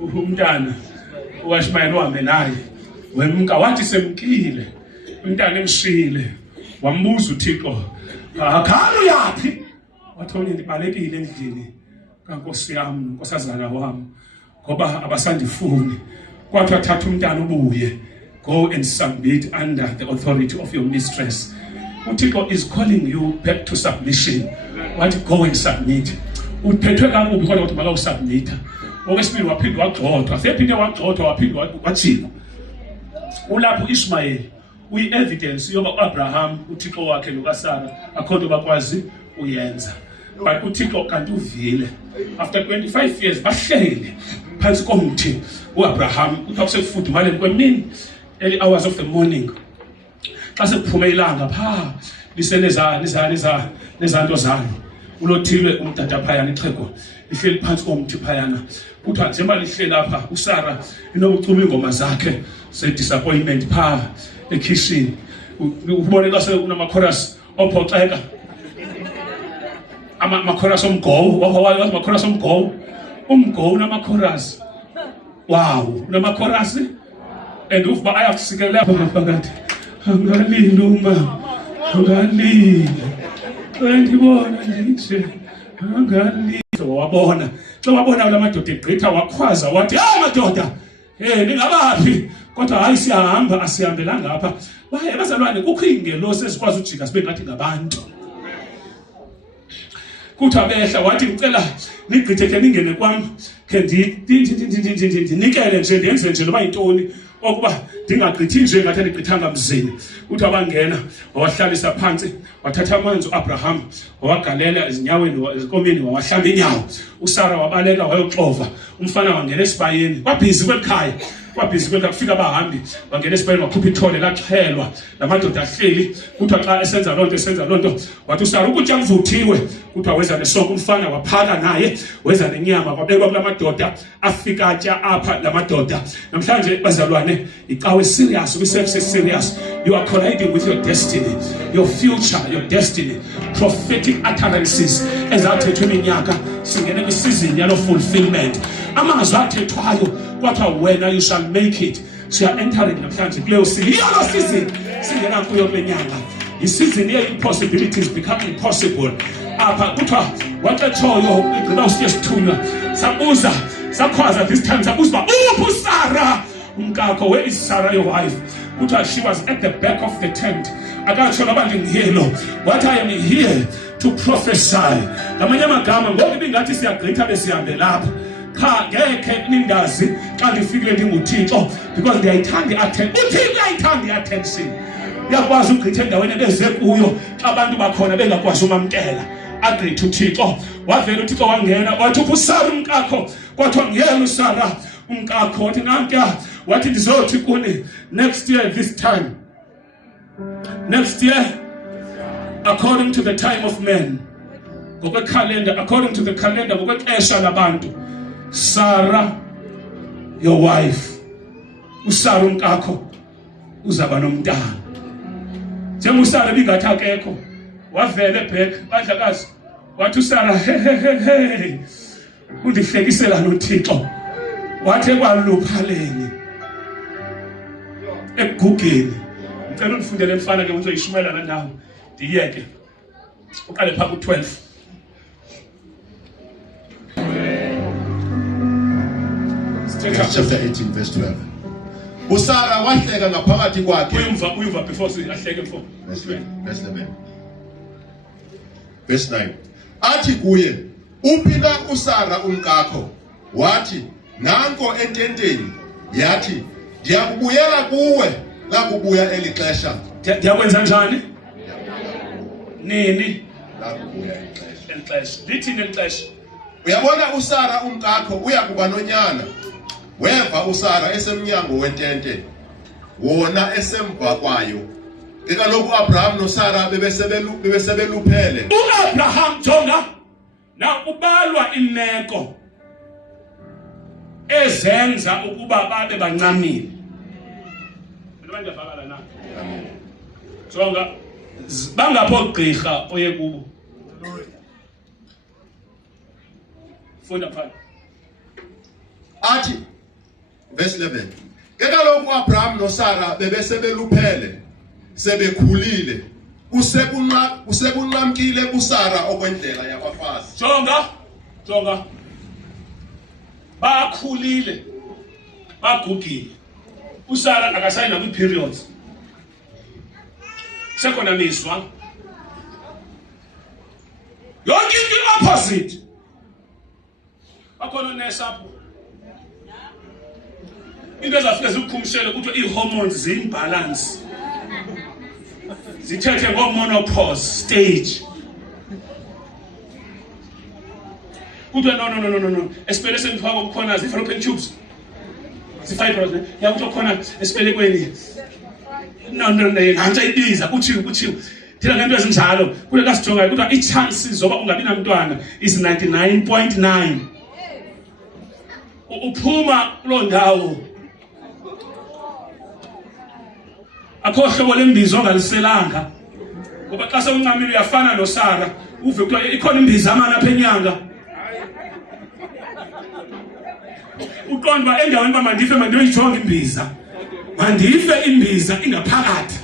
umntana uIshmael uhambe naye. Wemka wathi semkile umntana emshile, wambuza uThixo, "Hakhani yaphi?" Wathi ndibalekile endlini kaNkosi yami, Nkosazana wami, ngoba abasandifuni. Kwathiwa thatha umntana ubuye, go and submit under the authority of your mistress. uThixo is calling you back to submission. Wathi go and submit. Uphethwe kakubi kodwa wathi makawusubmita. Okwesibili waphinde wagxothwa, asephinde wagxothwa, waphinde wajika. Ulapho uIshmael uyi-evidence yoba uAbraham uThixo wakhe nokaSara akho nto bakwazi uyenza. But uThixo kanti uvile. After 25 years bahleli phansi komthi uAbraham uthiwa kusekufudumaleni kwemini, early hours of the morning. Xa sekuphume ilanga phaa lisenezanto zalo, ulothile umdada phayana ixhego lihleli phansi komthi phayana. Kuthiwa njengoba lihleli apha uSara inokucula ingoma zakhe ze-disappointment phaa ekitchen. Ubone xa sekunama-chorus ophoxeka, ama-chorus omgowo. Wakho ama-chorus omgowo? Umgowo unama-chorus. Wow, unama-chorus. And uvuba ayakusikelela phakathi. Angalile uma, angalile. Ndibona nje, angalile. Wabona. Xa wabona la madoda egqitha wakhwaza wathi, madoda, ningabaphi? Kodwa hayi siyahamba, asihambelanga apha. Bazalwane, kukho iingelosi ezikwazi ujika sibe ngathi ngabantu. Kuthi abehla wathi ngicela nigqithe ke ningene kwami, ke ndinikele nje ndenze nje noba yintoni okuba ndingagqithi nje ngathi ndigqithanga mzini. Kuthi abangena wawahlalisa phansi, wathatha amanzi uAbraham wawagalela ezinyaweni ezikomeni, wawahlamba inyawo. uSara wabaleka wayoxova. Umfana wangena esibayeni, kwabhizi kwekhaya. Kufika abahambi bangena esibayeni, wakhupha ithole laxhelwa, lamadoda ahleli. Kuthiwa xa esenza loo nto wathi uSara ukutya kuvuthiwe. Kuthiwa weza nesonka, umfana waphaka naye, weza nenyama, kwabekwa kula madoda afika atya apha la madoda. Namhlanje bazalwane, icawe serious, we-sex serious. You are colliding with your destiny, your future, your destiny. Prophetic utterances ezathethwe iminyaka singene kwisizini yalo fulfillment. Amazwi athethwayo kwathiwa wena you shall make it. Siya entering namhlanje kuleyo season singena kuyo kule nyanga. Isizini ye-impossibilities becoming possible. Apha kuthiwa waxetshoyo igqiba usiye sithunywa sabuza sakhwaza this time sabuza uba uphi uSara umkakho, where is Sarah your wife? Kuthiwa she was at the back of the tent. Akatsho noba ndingiye lo. What I am here to prophesy. Ngamanye amagama ngoku ibingathi siyagqitha besihambe lapha. Cha ngeke nindazi xa ndifikile ndinguThixo because ndiyayithanda i-attention. uThixo uyayithanda i-attention. Uyakwazi ugqitha endaweni ebeze kuyo xa abantu bakhona bengakwazi umamkela. Agqitha uThixo. Wavela uThixo wangena wathi uSara umkakho. Kwathiwa ngiyena uSara umkakho. Wathi nankuya. Wathi ndizothi kuni next year this time. Next year according to the time of men. Ngokwe-calendar, according to the calendar, ngokwexesha labantu. Sarah your wife, uSara umkakho uzaba nomntana. Njengoba uSara bingathi akekho, wavela eback badlakazi. Wathi uSara hey undihlekisela noThixo. Wathi kwaluphaleni ekugugeni. Ngicela undifundele mfana ke uzoyishumela la ndawo. Ndiyeke. Uqale pha ku-12. Chapter 18 verse 12. uSara wahleka ngaphakathi kwakhe. Uyumva before ahleke mfo. Verse 11. Verse 9. Athi kuye, uphi na uSara umkakho? Wathi, nanko ententeni. Yathi, ndiyakubuyela kuwe lakubuya eli xesha. Ndiyakwenza njani? Nini? Lakubuya eli xesha. Lithini eli xesha? Uyabona uSara umkakho uyakuba nonyana. Weva uSara esemnyango wentente. Wona esemva kwayo. Kaloku uAbraham noSara bebesebeluphele. uAbraham jonga na ubalwa imeko ezenza ukuba babe bancamile. Abantu bafakala na. Jonga bangapho gqirha oye kubo. Funda phansi. Athi verse 11. Kaloku uAbraham noSara bebesebeluphele. Sebekhulile. Usekunqamkile kuSara okwendlela yabafazi. Jonga. Bakhulile. Bagugile. uSara akasayina kwi-periods. Sekhona miswa. Yonke into opposite. Akhona nesapho. Into ezafike zikukhumshele ukuthi i-hormones zimbalance. Zithethe ngo-menopause stage. Kuthiwa no. Esipele semfaka kukhona zi-fallopian tubes. Zi-fibroids. Yakuthi khona esipelekweni. No. Nantsa ibiza kuthiwa. Thina ngento ezinjalo. Kule kasijongayo kuthiwa i-chances zoba ungabi namntwana is 99.9. Uphuma kuloo ndawo. Akho hlobo lembizo ongaliselanga. Ngoba xa sewuncamile uyafana noSara, uve kuthiwa ikhona imbiza amana apha enyanga. Uqonda endaweni ba mandife mandiyoyijonga imbiza. Mandife imbiza ingaphakathi.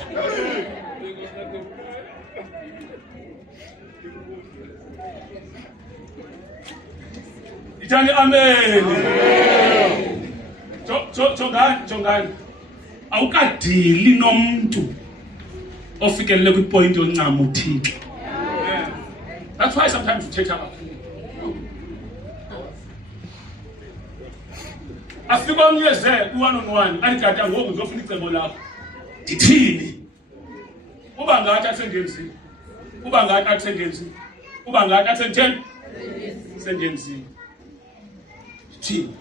Ithani amen. Jongani. Awukadili nomuntu ofikelele kwipoint yoncama uThixo. That's why sometimes you take up. Afika omnyeze u1-on-1 alikade ngoku ngizofuna icebo lakho. Ndithini? Uba ngathi asengenzini. Uba ngathi asengenzini. Uba ngathi asengenzini. Sengenzini. Ndithini?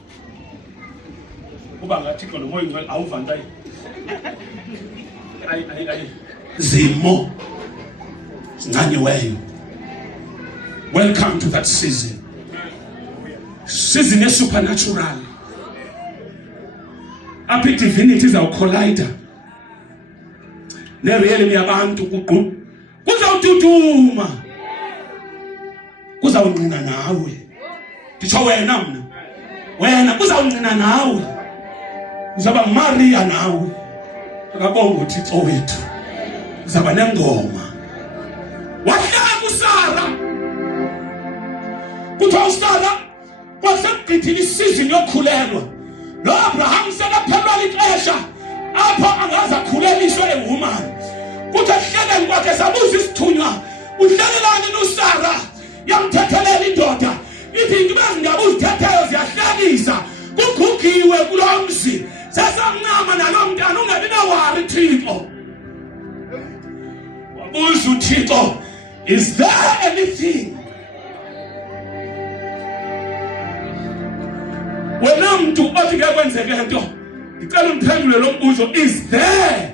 Uba ngathi lo moya ngcwele awuvantayi. Ayi. Zimo. Zincanyiweyo. Welcome to that season. Season is supernatural. Apha divinity izawucollide ne-realm yabantu kuqhu. Kuzawututuma. Kuzawungqina nawe. Nditsho wena mna. Wena kuzawungqina nawe. Uzaba Maria nawe. Akabonga uThixo wethu. Uzaba nengoma. Wahlala uSara. Kuthiwa uSara wasegqithile isizini yokhulelwa. lo Abraham sekaphelwa lixesha apho angaza khuleliswa ewoman kuthi ehleleni kwakhe sabuza isithunywa uhlelelani noSara yamthethelela indoda ithi into bezindaba uzithethayo ziyahlekisa kugugiwe kulomzi sesamncama nalomntana ungabi nawari Thixo wabuza uThixo is there anything wena muntu othi ke kwenzeke into ngicela ungiphendule lo mbuzo is there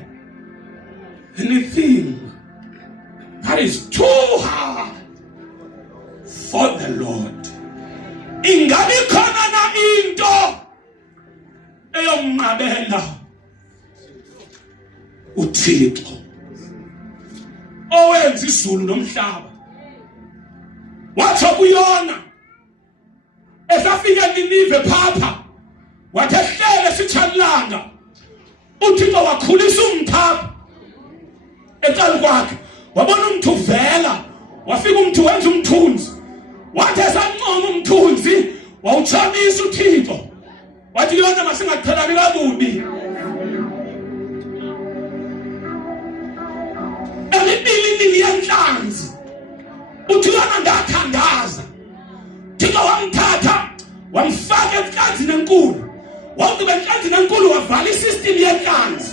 anything that is too hard for the Lord ingabi khona na into eyomnqabela uThixo owenza izulu nomhlaba wathi kuyona esafika eNinive phapha wathi ehlele sitshalanga uThixo wakhulisa umthapha eqala kwakhe wabona umuntu uvela wafika umuntu wenza umthunzi wathi esancoma umthunzi wawuchamisa uThixo wathi yona masingaqhelani kakubi elibili yenhlanzi uthi yona ndathandaza Thixo wamthatha wamfaka enhlanzini enkulu wathi enhlanzini enkulu wavala isystem yenhlanzi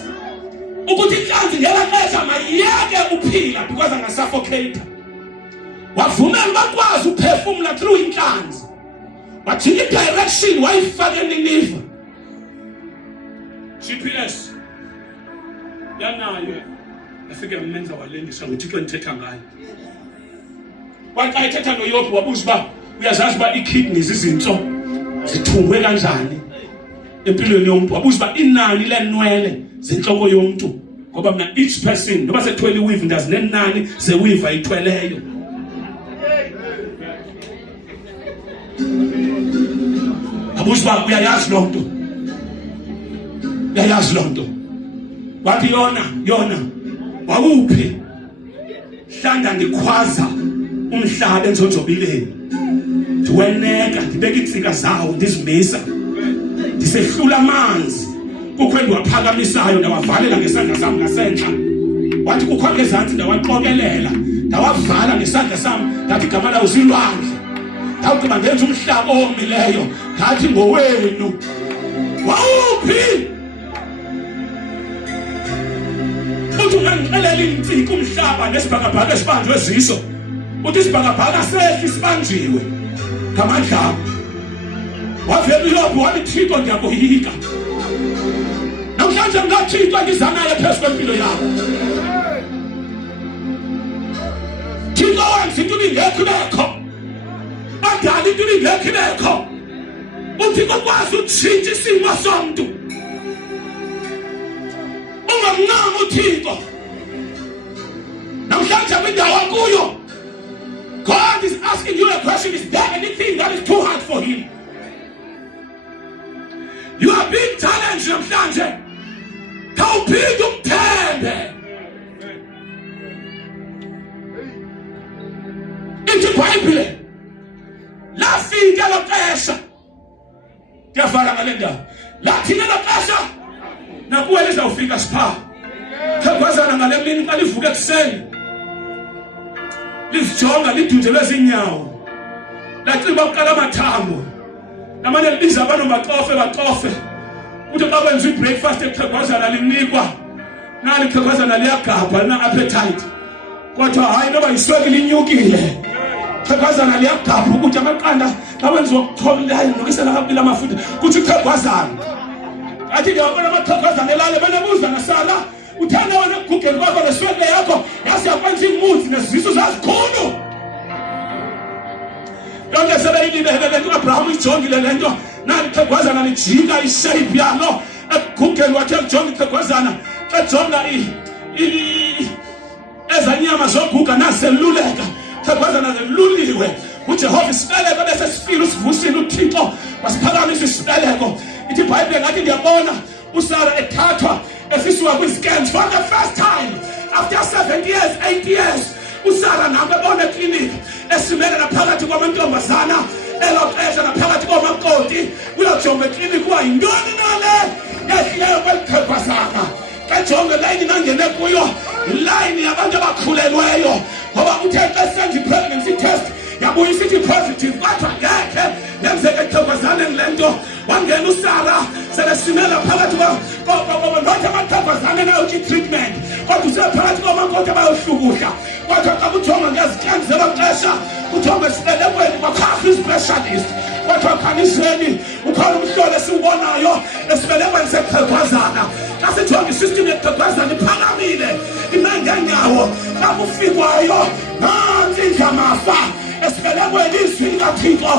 ukuthi inhlanzi ngelaxesha mayiyeke uphila because angasuffocate wavumela bakwazi uphefumula through inhlanzi wathi direction wayifaka eNinive GPS yanayo afike umenza walendisa ngoThixo nithetha ngayo wathi ayithetha noYobu wabuza uba uyazazi uba i-kidneys izinso zithungwe kanjani empilweni yomuntu wabuza uba inani lenwele zenhloko yomuntu ngoba mina each person noba sethwele iweave ndazi nenani zeweave ayithweleyo abuza uba uyayazi lo nto wathi yona wakuphi hlanda ndikhwaza umhlaba enzonzobileni ndiweneka ndibeka insika zawo ndizimisa ndisehlula amanzi kukho endiwaphakamisayo ndawavalela ngesandla sami ngasenhla wathi kukho ngezantsi ndawaqokelela ndawavala ngesandla sami ndathi igama lawo zilwandle ndawugqiba ndenza umhlaba owomileyo ngathi ngowenu wawuphi uthi ungangixelela insika umhlaba nesibhakabhaka esibanjwe ziso uthi isibhakabhaka sehli sibanjiwe ngamandla wavela uYobu wathi Thixo ndiyakoyika namhlanje ngaThixo ngizanaye phezu kwempilo yakho Thixo wenza into ingekho nekho badala into ingekho nekho uthi kokwazi ukushintsha isimo somuntu ungamncama uThixo namhlanje kwindawo kuyo God is asking you a question. Is there anything that is too hard for him? You are being challenged namhlanje. Khawuphinde umthembe. Ithi iBhayibhile lafika lo xesha. Kuyafana ngale ndawo. Lathina lo xesha nakuwe lizawufika sipha. Khawazana ngale mini xa livuka ekuseni. Lizijonga lidunjelwe zinyawo laciba uqala amathambo namanye libiza abantu baqofe uthi xa kwenza ibreakfast eqhegwazana linikwa nali qhegwazana liyagabha na appetite kodwa hayi noba iswekile inyukile qhegwazana liyagabha ukuthi amaqanda xa kwenziwa ukutholelayo nokisela kabili amafutha kuthi qhegwazana athi ngiyabona amaqhegwazana elale benebuza naSara uthanda wena ukugugela kwakho leswekile yakho yasiyakwenza imuthi nezisu zazikhulu yonke sebeyilibele lento uAbraham ijongile lento nali qhegwazana lijika ishape yalo ekugugela wathi ejonga iqhegwazana ejonga ezanyama zoguga naseluleka qhegwazana zeluliwe uJehova isibeleko bese sifile usivusile uThixo wasiphakamisa isibeleko ithi iBhayibhile ngathi ngiyabona uSara ethathwa esisuka kwi-scans for the first time after 7 years 8 years uSara nabo ebona eclinic esimelela phakathi kwamantombazana eloxesha naphakathi komakoti uyojonga eklinikhi kuba yintoni nale yehlileyo kweli xhephazana. Xa jonge layini nangene kuyo ilayini yabantu abakhulelweyo ngoba uthe xa senza i-pregnancy test yabuya isithi positive kodwa ngekhe yenzeke xhephazaneni le nto. Wangena uSara selesimela phakathi nothi amaxhephazane nayo treatment kodwa usephakathi komakoti abayohlukuhla. Kodwa xa kujonga ngezityanzi zelo xesha kujonga esibelekweni kwakhafu i-specialist. Kodwa khaniseni ukhona umhlolo esiwubonayo esibelekweni sexhephazana. Xa sijonga isystem yexhephazana iphakamile ime ngeenyawo. Xa kufikwayo nansi indlamafa esibelekweni izwi likaThixo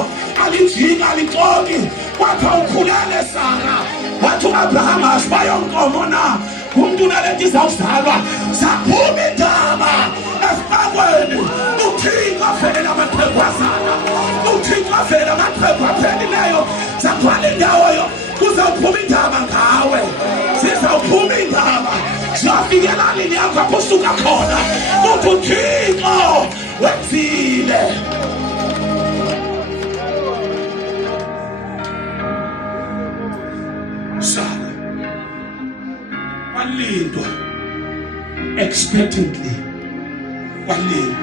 alijika alixoki. Kwathiwa ukhulele Sara. Wathi uAbraham asibayonkomo na umntu unale nto izawuzalwa. Saphuma indaba esifakweni. uThixo avelela amaxhewazana. uThixo avelela amaxhegu aphelileyo. Sagcwala indawoyo kuzawuphuma indaba ngawe. Zizawuphuma indaba. Siyafikela lini yakho apho usuka khona. Uthi uThixo wenzile. Sara walindwa expectantly. Walindwa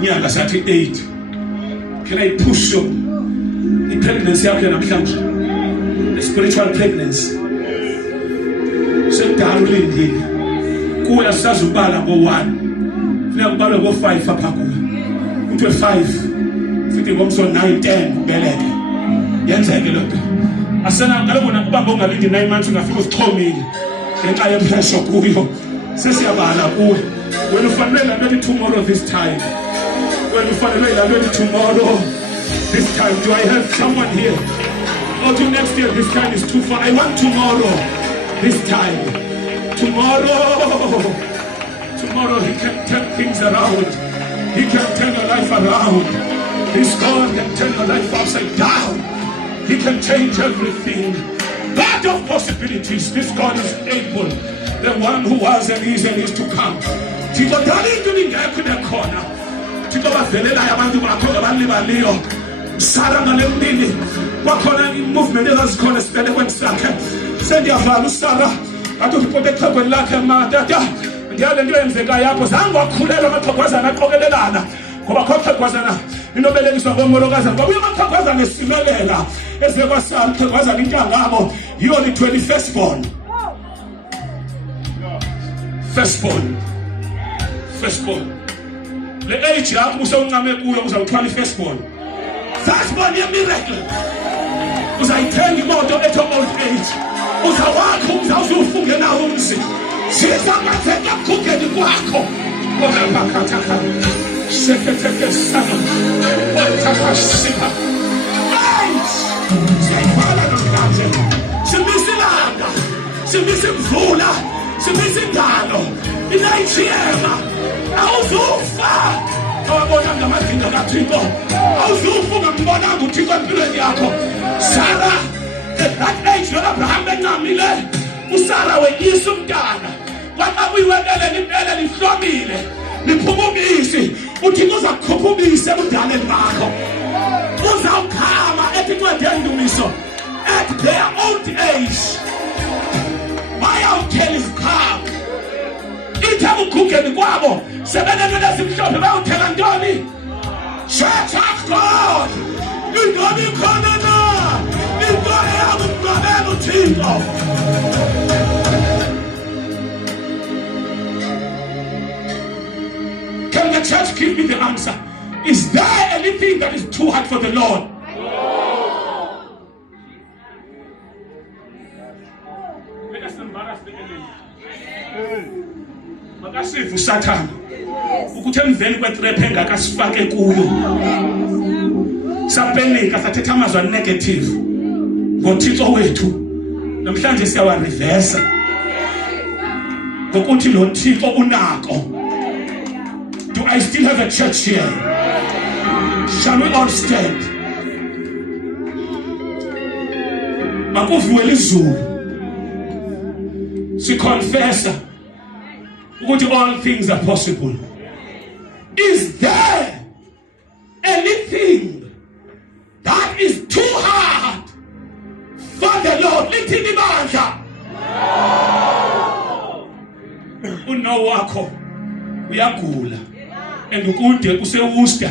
nyaka sathi 8. Can I push you i-pregnancy yakho namhlanje? The spiritual pregnancy sekudala ulindile kuya sisazubala ngo-1 funeka kubalwe ngo-5 apha kuyo. Kuthiwe 5 sithi ngomso 9 10 ubeleke yenzeke lo nto. Kaloku ubamba ungalindi 9 months ungafika usixhomile ngenxa yepressure kuyo. Sesiyabala kuwe wena ufanele laa nto ethi tomorrow this time. Wena ufanele laa nto ethi tomorrow this time. Do I have someone here? Or to next year this time is too far. I want tomorrow this time. Tomorrow he can turn things around. He can turn your life around. This God can turn your life upside down. He can change everything. God of possibilities. This God is able. The one who was and is to come. Thixo dala into ingekho nekhona. Thixo bavelelayo abantu bakho abalibaliyo. Sara ngale mini kwakhona i-movement ezazikhona esibelekweni sakhe. Sendiyavala uSara athi uzipote exhegweni lakhe matata. Ndiyale nto yenzekayo apho zange wakhulelwa amaxhegwazana aqokelelana ngoba kho xhegwazana inobelekiswa ngomolokazana kwabuye amaxhegwazana esimelela eziye kwasara xhegwazana intangabo yiyo ni 21st born. Firstborn. Le age yakho usawuncame kuyo uzawuthwala i-firstborn. Firstborn ye-miracle. Uzayithenga imoto ethi old age. Uzawakha uzawufunge nawo umzi. Sizakwenzeka kugeni kwakho. Onaphakatha. Seketeke sana. Otakasipa. Right. Siyayibhala namhlanje. Simisilanga. Simisimvula. Simisindalo. Inayithiyema. Awuzufa. Awabona ngamadinga kaThixo. Awuzufa ungambonanga uThixo empilweni yakho. Sara, at that age Abraham bencamile. uSara weyisa umntana. Kwaxa uyiwekele impela lihlomile. Liphuma ubisi. uThixo uzakukhupha ubisi ebudaleni bakho. Uzawukhama ethi kwethe ndumiso. At their old age. Bayawuthela ithe ukugeni kwabo sebenento lesimhlophe bayawuthela ntoni? Church of God. Ingabe ikhona na? Into eyakugqabela uThixo. Can the church give me the answer? Is there anything that is too hard for the Lord? Let us embarrass the enemy. Makasifu Satan ukuthi emveni kwetrap engakasifake kuyo sapenika sathetha amazwi negative ngoThixo wethu namhlanje siyawa reverse ngokuthi lo Thixo unako. Do I still have a church here? Shall we all stand? Makuvuele izulu si confessa all things are possible Is there anything that is too hard for the Lord? Lithini bandla? Uno wakho uyagula and ukude useWorcester.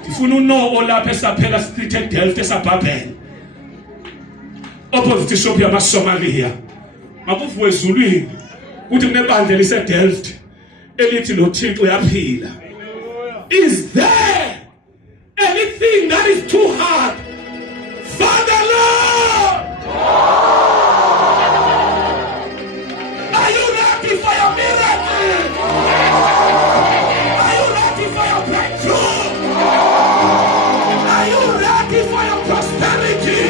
Ndifuna uno olapha esaphela street eDelft esabhabhela. Opposite shop yamaSomalia. Makuvuwe ezulwini uthi kunebandla liseDelft elithi lo Thixo uyaphila. Is there anything that is too hard for the Lord? Are you ready for your miracle? Are you ready for your breakthrough? Are you ready for your prosperity?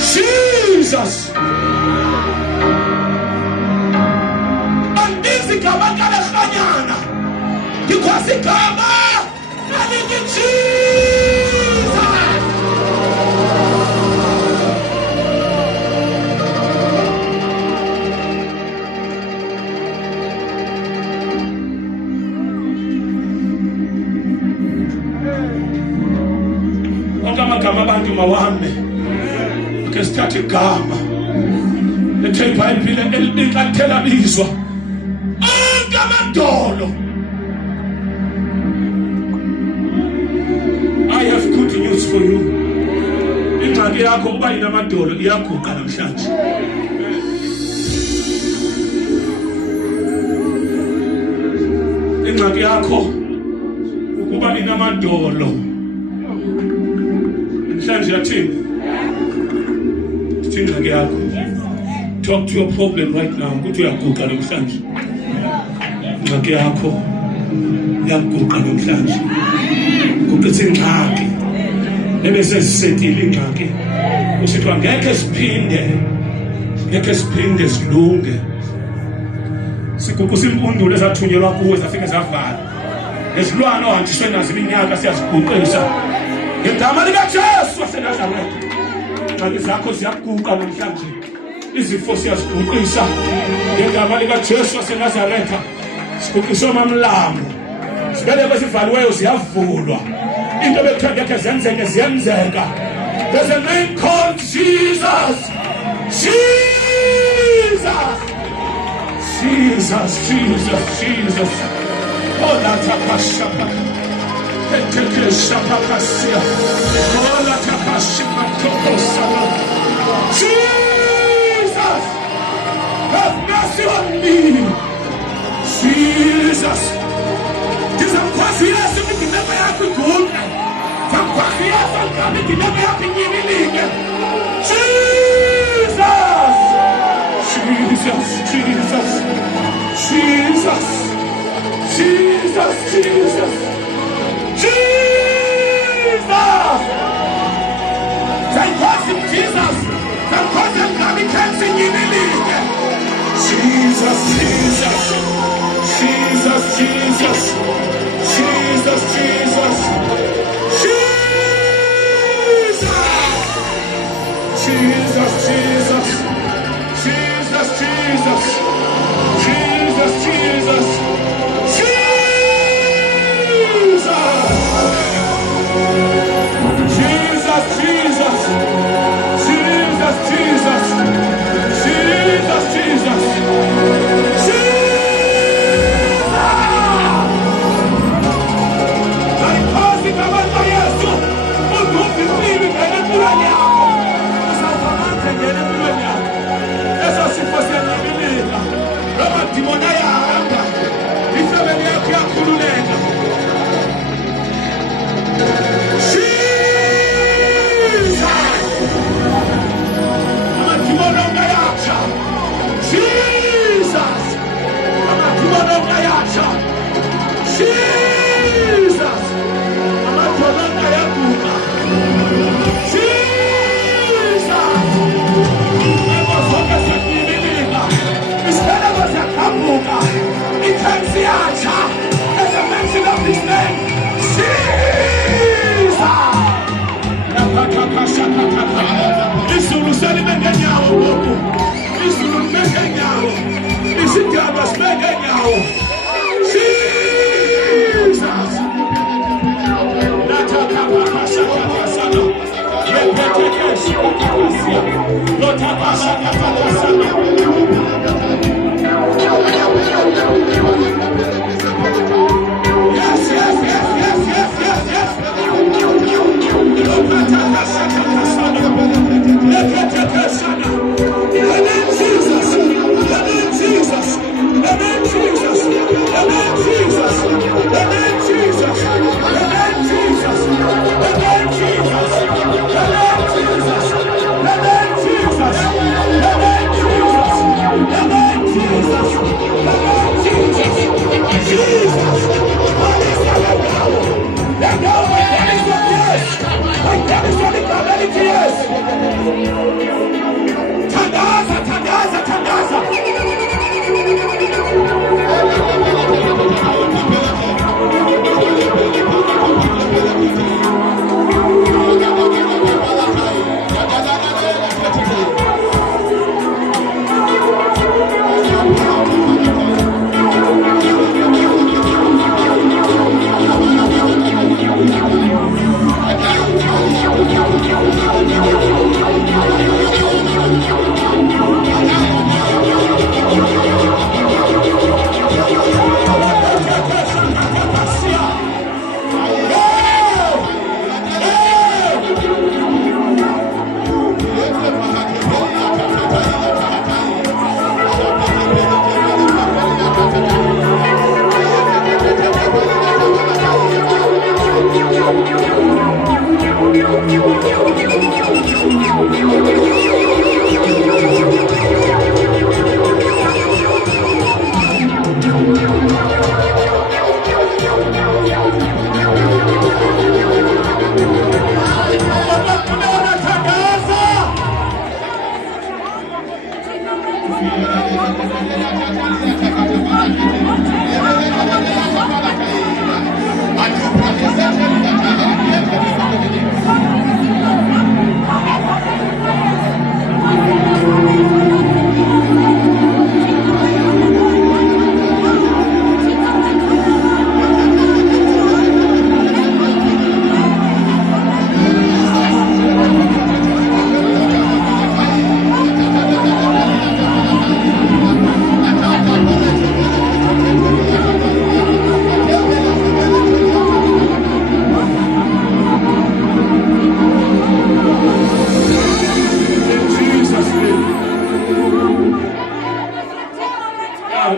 Jesus. Andizi gama kala khanyana. Because igama alithi Jesus. Ogama abantu mawambe. Ke sithathe igama lethe iBhayibhile elikathela bizwa onke amadolo. I have good news for you. Ingxaki yakho uba inamadolo iyaguqa namhlanje. Ingxaki yakho ukuba inamadolo namhlanje yathini? Talk to your problem right now. Ukuthi uyaguqa namhlanje. Ingxaki yakho iyaguqa namhlanje. Kuqithi ingxaki ebese sisetile ingxaki. Usithiwa ngeke siphinde silunge. Siguqisa impundulo ezathunyelwa kuwe zafike zavala. Nezilwane ohanjiswe nazo iminyaka siyaziguqisa. Ngegama likaJesu waseNazaretha. Ingxaki zakho ziyaguqa namhlanje. Izifo siyaziguqisa ngegama likaJesu waseNazaretha. Siguqisa mamlamo. Sibeleko esivaliweyo ziyavulwa. Into bekuthiwa ngeke zenzeke ziyenzeka. There's a name called Jesus. Jesus. Oh, Natakashapa. Tekeshapakasia. Oh, Natakashima Tokosala. Jesus, have mercy on me. Jesus. Tizamkwasiyazi mikinema yako igume. Zamkwasiyazi alika mikinema yako nyimilinge. Jesus. Zankwazi Jesus. Zankwazi alika mikansi nyimilinge. Jesus. Essa se fosse a minha menina. Izulu selibeke nyawo ngoku. Izulu libeke nyawo. Isidalwa sibeke nyawo. Jesus.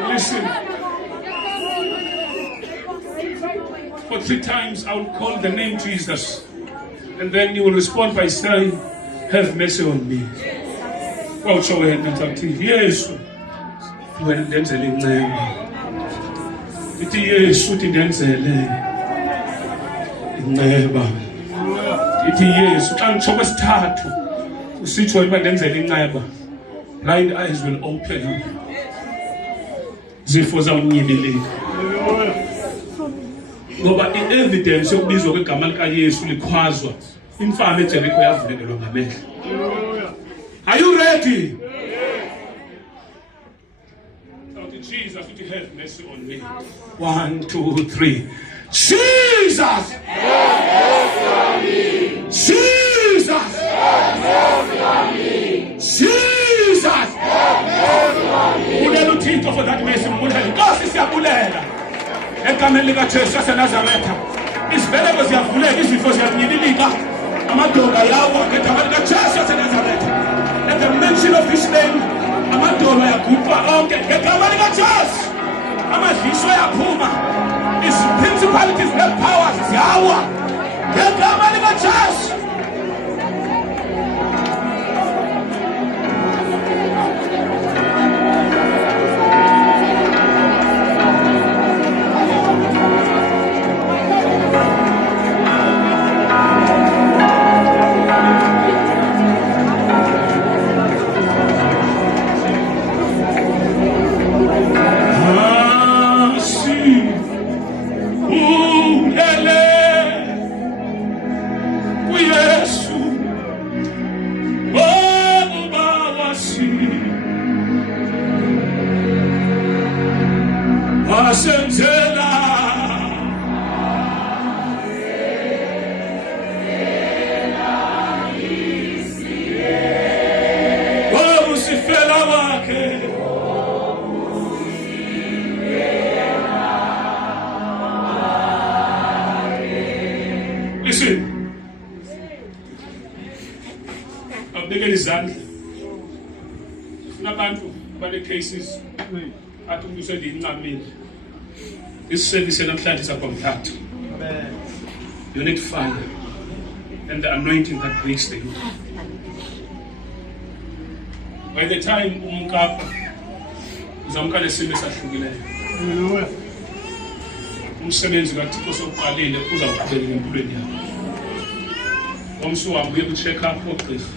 Listen. For 3 times I will call the name Jesus. And then you will respond by saying, have mercy on me. Watsho wena ngithi Yesu wena ndenzele inceba. Ithi Yesu uthi ndenzele inceba. Ithi Yesu xa ngitsho kwesithathu usitsho ukuba ndenzele inceba. Blind eyes will open. Zifo zawunyibilika. Ngoba i-evidence yokubizwa kwegama likaYesu likhwazwa. Imfama eJerikho yavulekelwa ngamehlo. Are you ready? Jesus, would you have mercy on me? 1, 2, 3. Jesus! Have mercy on me! Jesus! Have mercy on me! Jesus! Have mercy on me! Bulela uThixo for that mercy. Mbulela Nkosi siyabulela. Egameni likaJesu waseNazaretha. Izibeleko ziyavuleka, izifo ziyanyibilika. Amadolo yawo ngegama likaJesu waseNazaretha. At the mention of his name, amadolo yaguqwa onke ngegama likaJesu. Amadliso yaphuma. His principalities and powers ziyawa ngegama likaJesu. bekeni izandla. Funa abantu bale cases athi umuntu usendiyinqamile. This service namhlanje sakwamthatha. Amen. You need fire and the anointing that breaks the yoke. By the time umkapa uzamka lesimo esahlukileyo. Hallelujah. Umsebenzi kaThixo sokuqalile uzawuqhubeka empilweni yakho. Umsuwami uye ku-check up ogqirha.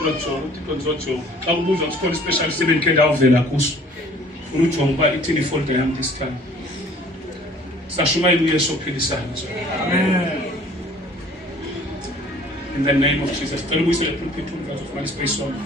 Uzojonga uThixo ngizojonga. Xa kubuzwa kukhona special sebenike ndawuvela kuso. Ufuna ujonga uba ithini ifolder yami this time. Sashumayela uYesu ophilisayo. Amen. In the name of Jesus. Cela ubuyisele pulpit ungazofumana ispace sona.